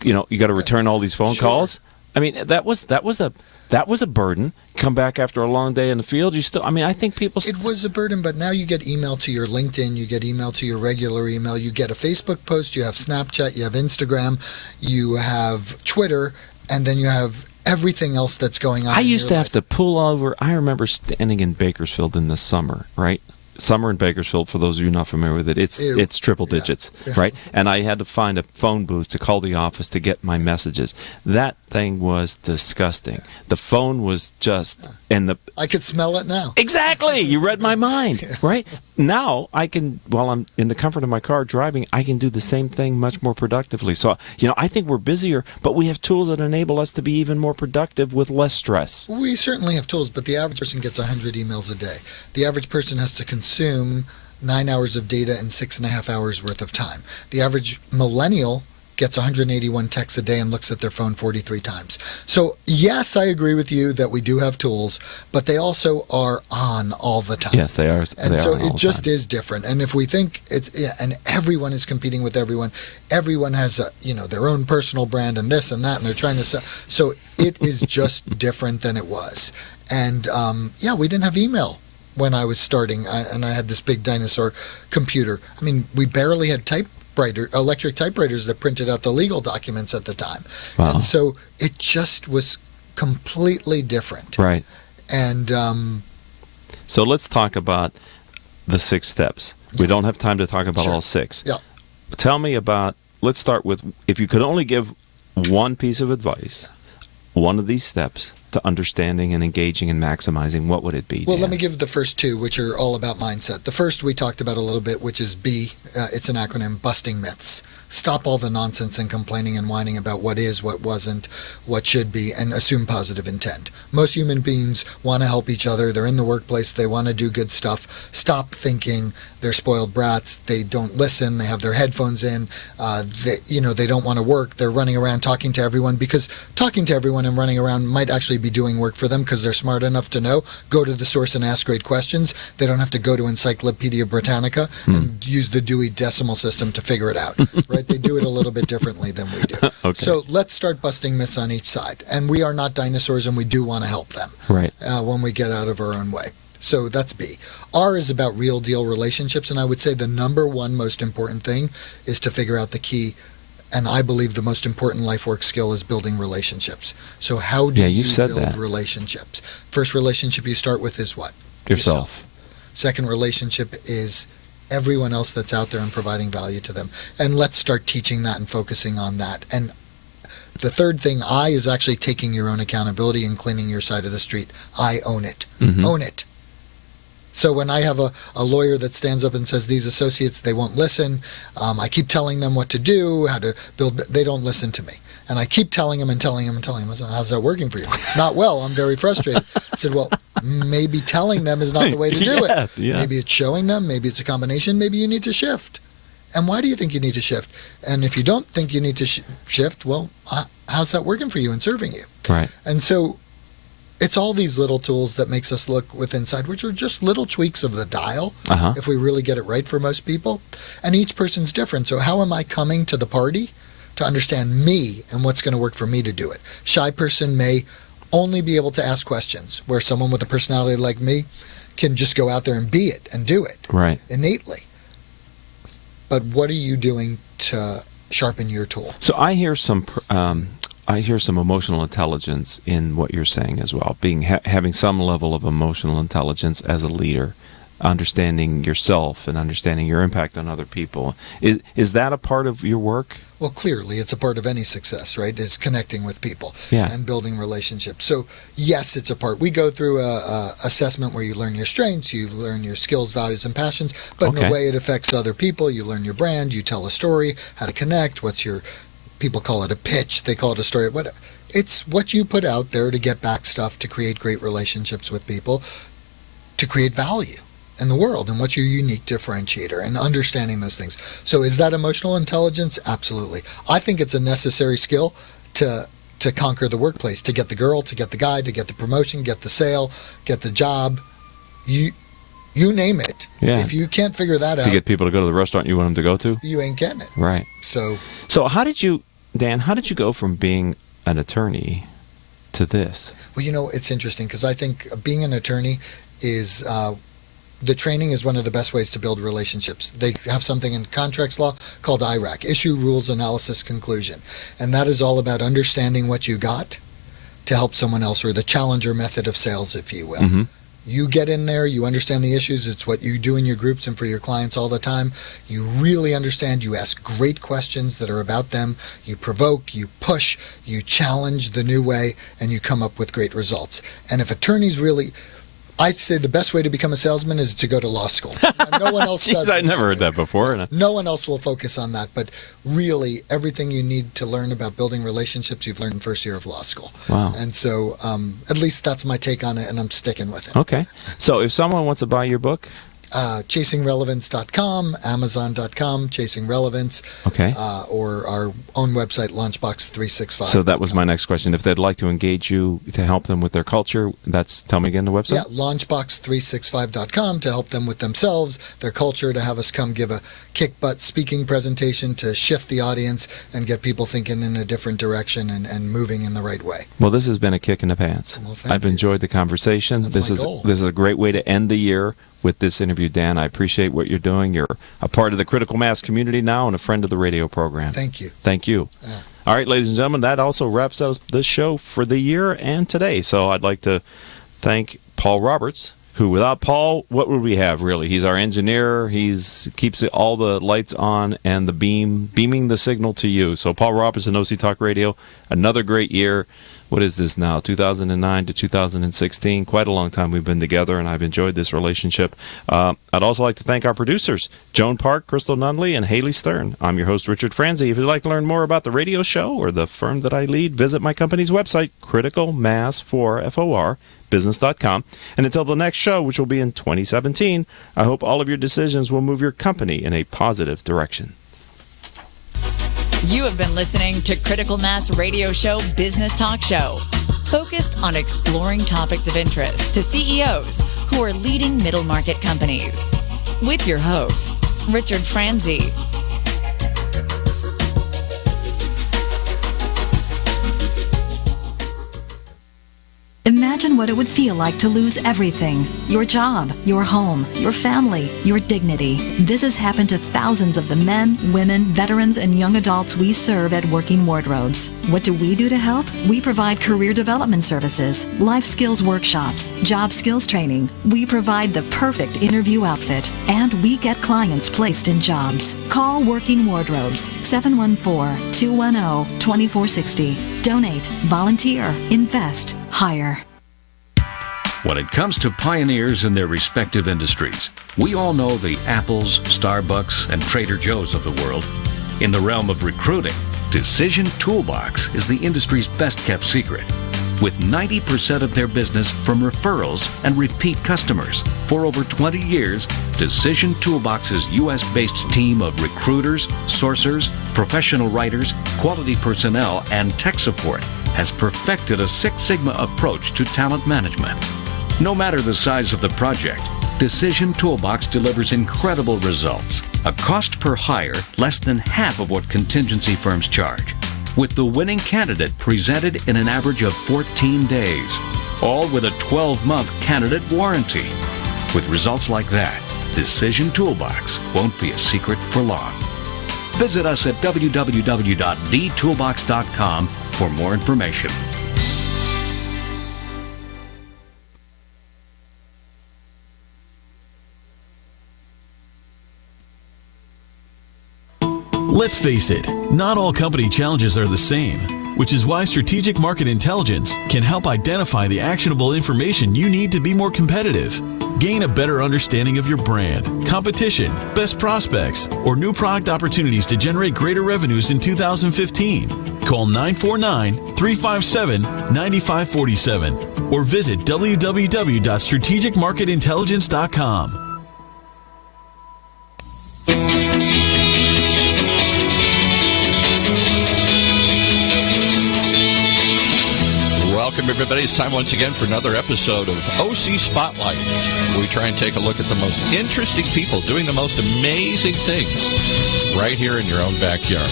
you got to return all these phone calls. I mean, that was a burden. Come back after a long day in the field, I think people... It was a burden, but now you get email to your LinkedIn, you get email to your regular email, you get a Facebook post, you have Snapchat, you have Instagram, you have Twitter, and then you have everything else that's going on. I used to have to pull over. I remember standing in Bakersfield in the summer, right? Summer in Bakersfield, for those of you not familiar with it, it's triple digits, right? And I had to find a phone booth to call the office to get my messages. That thing was disgusting. The phone was just... I could smell it now. Exactly! You read my mind, right? Now, I can, while I'm in the comfort of my car driving, I can do the same thing much more productively. So, I think we're busier, but we have tools that enable us to be even more productive with less stress. We certainly have tools, but the average person gets 100 emails a day. The average person has to consume 9 hours of data in 6.5 hours worth of time. The average millennial gets 181 texts a day and looks at their phone 43 times. So yes, I agree with you that we do have tools, but they also are on all the time. Yes, they are. And so it just is different. And if we think and everyone is competing with everyone has their own personal brand and this and that, and they're trying to sell. So it is just different than it was. And we didn't have email when I was starting, and I had this big dinosaur computer. I mean, we barely had electric typewriters that printed out the legal documents at the time. Wow. And so it just was completely different. Right. And so let's talk about the 6 steps. We don't have time to talk about all 6. Yeah. Tell me about, let's start with, if you could only give one piece of advice, one of these steps to understanding and engaging and maximizing, what would it be? Well, Dan? let me give the first 2, which are all about mindset. The first we talked about a little bit, which is B. It's an acronym, busting myths. Stop all the nonsense and complaining and whining about what is, what wasn't, what should be, and assume positive intent. Most human beings want to help each other. They're in the workplace. They want to do good stuff. Stop thinking they're spoiled brats. They don't listen. They have their headphones in. They don't want to work. They're running around talking to everyone, because talking to everyone and running around might actually be doing work for them, because they're smart enough to know, go to the source and ask great questions. They don't have to go to Encyclopedia Britannica and use the Dewey Decimal System to figure it out. Right? They do it a little bit differently than we do. Okay. So let's start busting myths on each side. And we are not dinosaurs, and we do want to help them Right. when we get out of our own way. So that's B. R is about real deal relationships, and I would say the number one most important thing is to figure out the key, and I believe the most important life work skill is building relationships. So how do you said build that. relationships? First relationship you start with is what? Yourself. Second relationship is everyone else that's out there and providing value to them. And let's start teaching that and focusing on that. And the third thing, I, is actually taking your own accountability and cleaning your side of the street. I own it. Mhm. Own it. So when I have a lawyer that stands up and says, these associates, they won't listen, I keep telling them what to do, how to build, they don't listen to me. And I keep telling them and telling them and telling them, how's that working for you? Not well, I'm very frustrated. I said, well, maybe telling them is not the way to do it. Yeah. Maybe it's showing them, maybe it's a combination, maybe you need to shift. And why do you think you need to shift? And if you don't think you need to shift, well, how's that working for you and serving you? Right. And so it's all these little tools that makes us look with inside, which are just little tweaks of the dial, if we really get it right for most people. And each person's different. So how am I coming to the party to understand me and what's going to work for me to do it? Shy person may only be able to ask questions, where someone with a personality like me can just go out there and be it and do it innately. But what are you doing to sharpen your tool? So I hear some emotional intelligence in what you're saying as well. Having some level of emotional intelligence as a leader, understanding yourself and understanding your impact on other people. Is that a part of your work? Well, clearly, it's a part of any success, right? Is connecting with people and building relationships. So, yes, it's a part. We go through a assessment where you learn your strengths, you learn your skills, values, and passions, but in a way it affects other people. You learn your brand, you tell a story, how to connect, what's your, people call it a pitch, they call it a story. It's what you put out there to get back stuff, to create great relationships with people, to create value in the world, and what's your unique differentiator, and understanding those things. So is that emotional intelligence? Absolutely. I think it's a necessary skill to conquer the workplace, to get the girl, to get the guy, to get the promotion, get the sale, get the job. You name it. Yeah. If you can't figure that out, To get people to go to the restaurant you want them to go to? you ain't getting it. Right. So how did you go from being an attorney to this? Well, it's interesting, because I think being an attorney is the training is one of the best ways to build relationships. They have something in contracts law called IRAC, Issue, Rules, Analysis, Conclusion. And that is all about understanding what you got to help someone else, or the challenger method of sales, if you will. Mm-hmm. You get in there, you understand the issues. It's what you do in your groups and for your clients all the time. You really understand. You ask great questions that are about them. You provoke, you push, you challenge the new way, and you come up with great results. And if attorneys really... I'd say the best way to become a salesman is to go to law school. No one else does. I never heard that before. No one else will focus on that. But really, everything you need to learn about building relationships, you've learned in first year of law school. Wow. And so at least that's my take on it, and I'm sticking with it. Okay. So if someone wants to buy your book? ChasingRelevance.com, Amazon.com, Chasing Relevance, Okay. or our own website, Launchbox365. So that was my next question. If they'd like to engage you to help them with their culture, tell me again the website? Yeah, Launchbox365.com to help them with themselves, their culture, to have us come give a kick-butt speaking presentation to shift the audience and get people thinking in a different direction and moving in the right way. Well, this has been a kick in the pants. Well, thank I've you. enjoyed the conversation. That's This my is goal. this is a great way to end the year with this interview, Dan. I appreciate what you're doing. You're a part of the Critical Mass community now and a friend of the radio program. Thank you. Thank you. Yeah. All right, ladies and gentlemen, that also wraps up this show for the year and today. So I'd like to thank Paul Roberts, who, without Paul, what would we have, really? He's our engineer. He's keeps all the lights on and the beaming the signal to you. So Paul Roberts and OC Talk Radio, another great year. What is this now, 2009 to 2016? Quite a long time we've been together, and I've enjoyed this relationship. I'd also like to thank our producers, Joan Park, Crystal Nunley, and Haley Stern. I'm your host, Richard Franzi. If you'd like to learn more about the radio show or the firm that I lead, visit my company's website, criticalmass4business.com. And until the next show, which will be in 2017, I hope all of your decisions will move your company in a positive direction. You have been listening to Critical Mass Radio Show Business Talk Show, focused on exploring topics of interest to CEOs who are leading middle market companies. With your host, Richard Franzi. Imagine what it would feel like to lose everything. Your job, your home, your family, your dignity. This has happened to thousands of the men, women, veterans, and young adults we serve at Working Wardrobes. What do we do to help? We provide career development services, life skills workshops, job skills training. We provide the perfect interview outfit, and we get clients placed in jobs. Call Working Wardrobes, 714-210-2460. Donate, volunteer, invest, hire. When it comes to pioneers in their respective industries, we all know the Apples, Starbucks, and Trader Joe's of the world. In the realm of recruiting, Decision Toolbox is the industry's best-kept secret, with 90% of their business from referrals and repeat customers. For over 20 years, Decision Toolbox's U.S.-based team of recruiters, sourcers, professional writers, quality personnel, and tech support has perfected a Six Sigma approach to talent management. No matter the size of the project, Decision Toolbox delivers incredible results. A cost per hire less than half of what contingency firms charge, with the winning candidate presented in an average of 14 days, all with a 12-month candidate warranty. With results like that, Decision Toolbox won't be a secret for long. Visit us at www.dtoolbox.com for more information. Let's face it, not all company challenges are the same, which is why Strategic Market Intelligence can help identify the actionable information you need to be more competitive. Gain a better understanding of your brand, competition, best prospects, or new product opportunities to generate greater revenues in 2015. Call 949-357-9547 or visit www.strategicmarketintelligence.com. Welcome, everybody. It's time once again for another episode of OC Spotlight. We try and take a look at the most interesting people doing the most amazing things right here in your own backyard.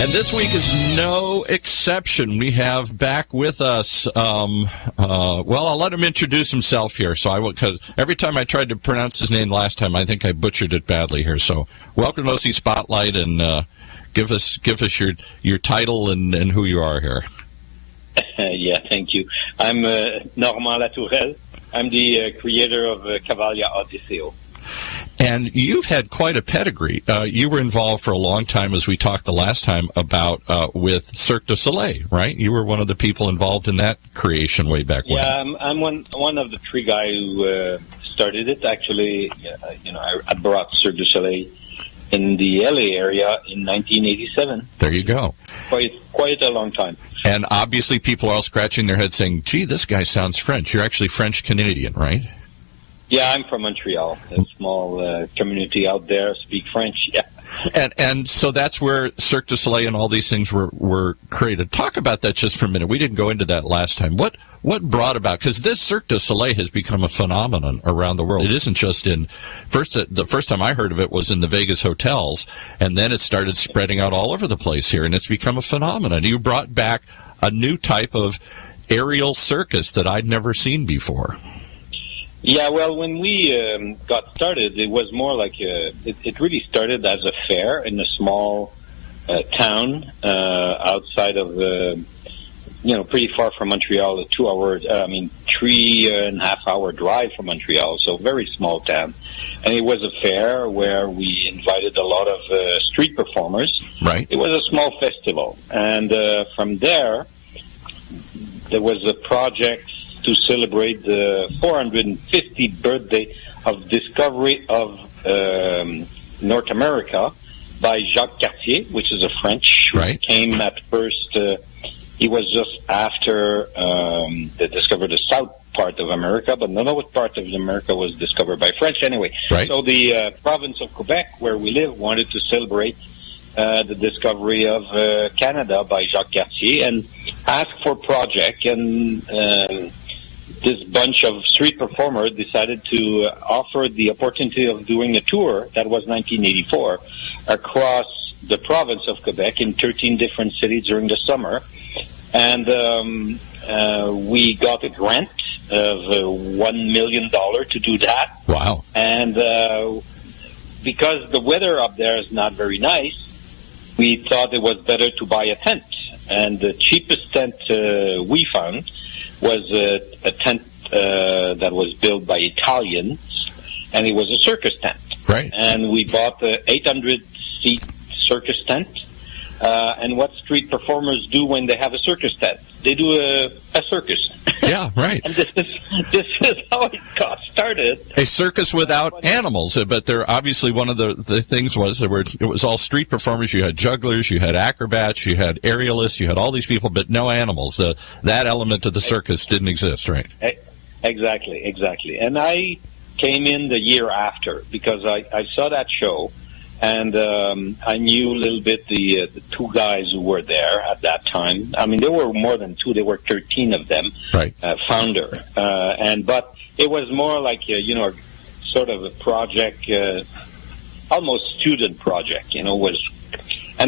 And this week is no exception. We have back with us, well, I'll let him introduce himself here. So I will, because every time I tried to pronounce his name last time, I think I butchered it badly here. So welcome to OC Spotlight, and give us your title and who you are here. Yeah, thank you. I'm Normand Latourelle. I'm the creator of Cavalia Odysseo. And you've had quite a pedigree. You were involved for a long time, as we talked the last time about with Cirque du Soleil, right? You were one of the people involved in that creation way back when. Yeah, I'm one of the three guys who started it. Actually, I brought Cirque du Soleil in the LA area in 1987. There you go. Quite a long time. And obviously people are all scratching their heads saying, gee, this guy sounds French. You're actually French-Canadian, right? Yeah, I'm from Montreal, a small community out there, speak French, yeah. And so that's where Cirque du Soleil and all these things were created. Talk about that just for a minute. We didn't go into that last time. What brought about, because this Cirque du Soleil has become a phenomenon around the world. It isn't just the first time I heard of it was in the Vegas hotels, and then it started spreading out all over the place here, and it's become a phenomenon. You brought back a new type of aerial circus that I'd never seen before. Yeah, well, when we got started, it was more like it really started as a fair in a small town outside of pretty far from Montreal, 3.5 hour drive from Montreal, so very small town. And it was a fair where we invited a lot of street performers. Right. It was a small festival. And from there was a project to celebrate the 450th birthday of discovery of North America by Jacques Cartier, which is a French who came at first. He was just after they discovered the south part of America, but none of what part of America was discovered by French anyway. Right. So the province of Quebec, where we live, wanted to celebrate the discovery of Canada by Jacques Cartier and asked for a project, and this bunch of street performers decided to offer the opportunity of doing a tour, that was 1984, across the province of Quebec in 13 different cities during the summer. And we got a grant of $1 million to do that. Wow. And because the weather up there is not very nice, we thought it was better to buy a tent. And the cheapest tent we found was a tent that was built by Italians, and it was a circus tent. Right. And we bought the 800-seat circus tent. And what street performers do when they have a circus tent? They do a circus. Yeah, right. And this is how it got started. A circus without animals, but they're obviously one of the things was it was all street performers. You had jugglers, you had acrobats, you had aerialists, you had all these people, but no animals. That element of the circus didn't exist, right? Exactly. And I came in the year after because I saw that show. And I knew a little bit the two guys who were there at that time. I mean, there were more than two. There were 13 of them, right. Founder. But it was more like, sort of a project, almost student project, And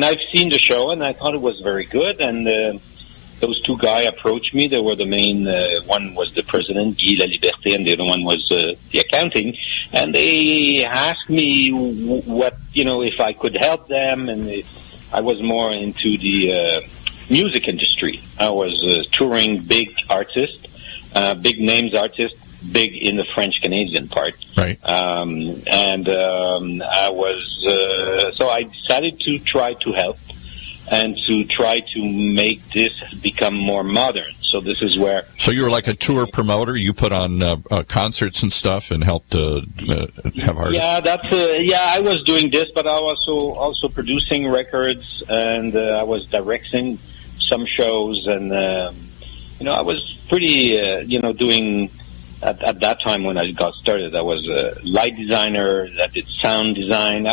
I've seen the show, and I thought it was very good. And those two guys approached me. They were the main, one was the president, Guy Laliberté, and the other one was the accounting. And they asked me what, if I could help them. And I was more into the music industry. I was touring big artists, big names artists, big in the French-Canadian part. Right. I was, so I decided to try to help. And to try to make this become more modern. So this is where... So you were like a tour promoter? You put on concerts and stuff and helped have artists? Yeah, I was doing this, but I was also producing records, and I was directing some shows, and, I was pretty, doing... At that time when I got started, I was a light designer, I did sound design.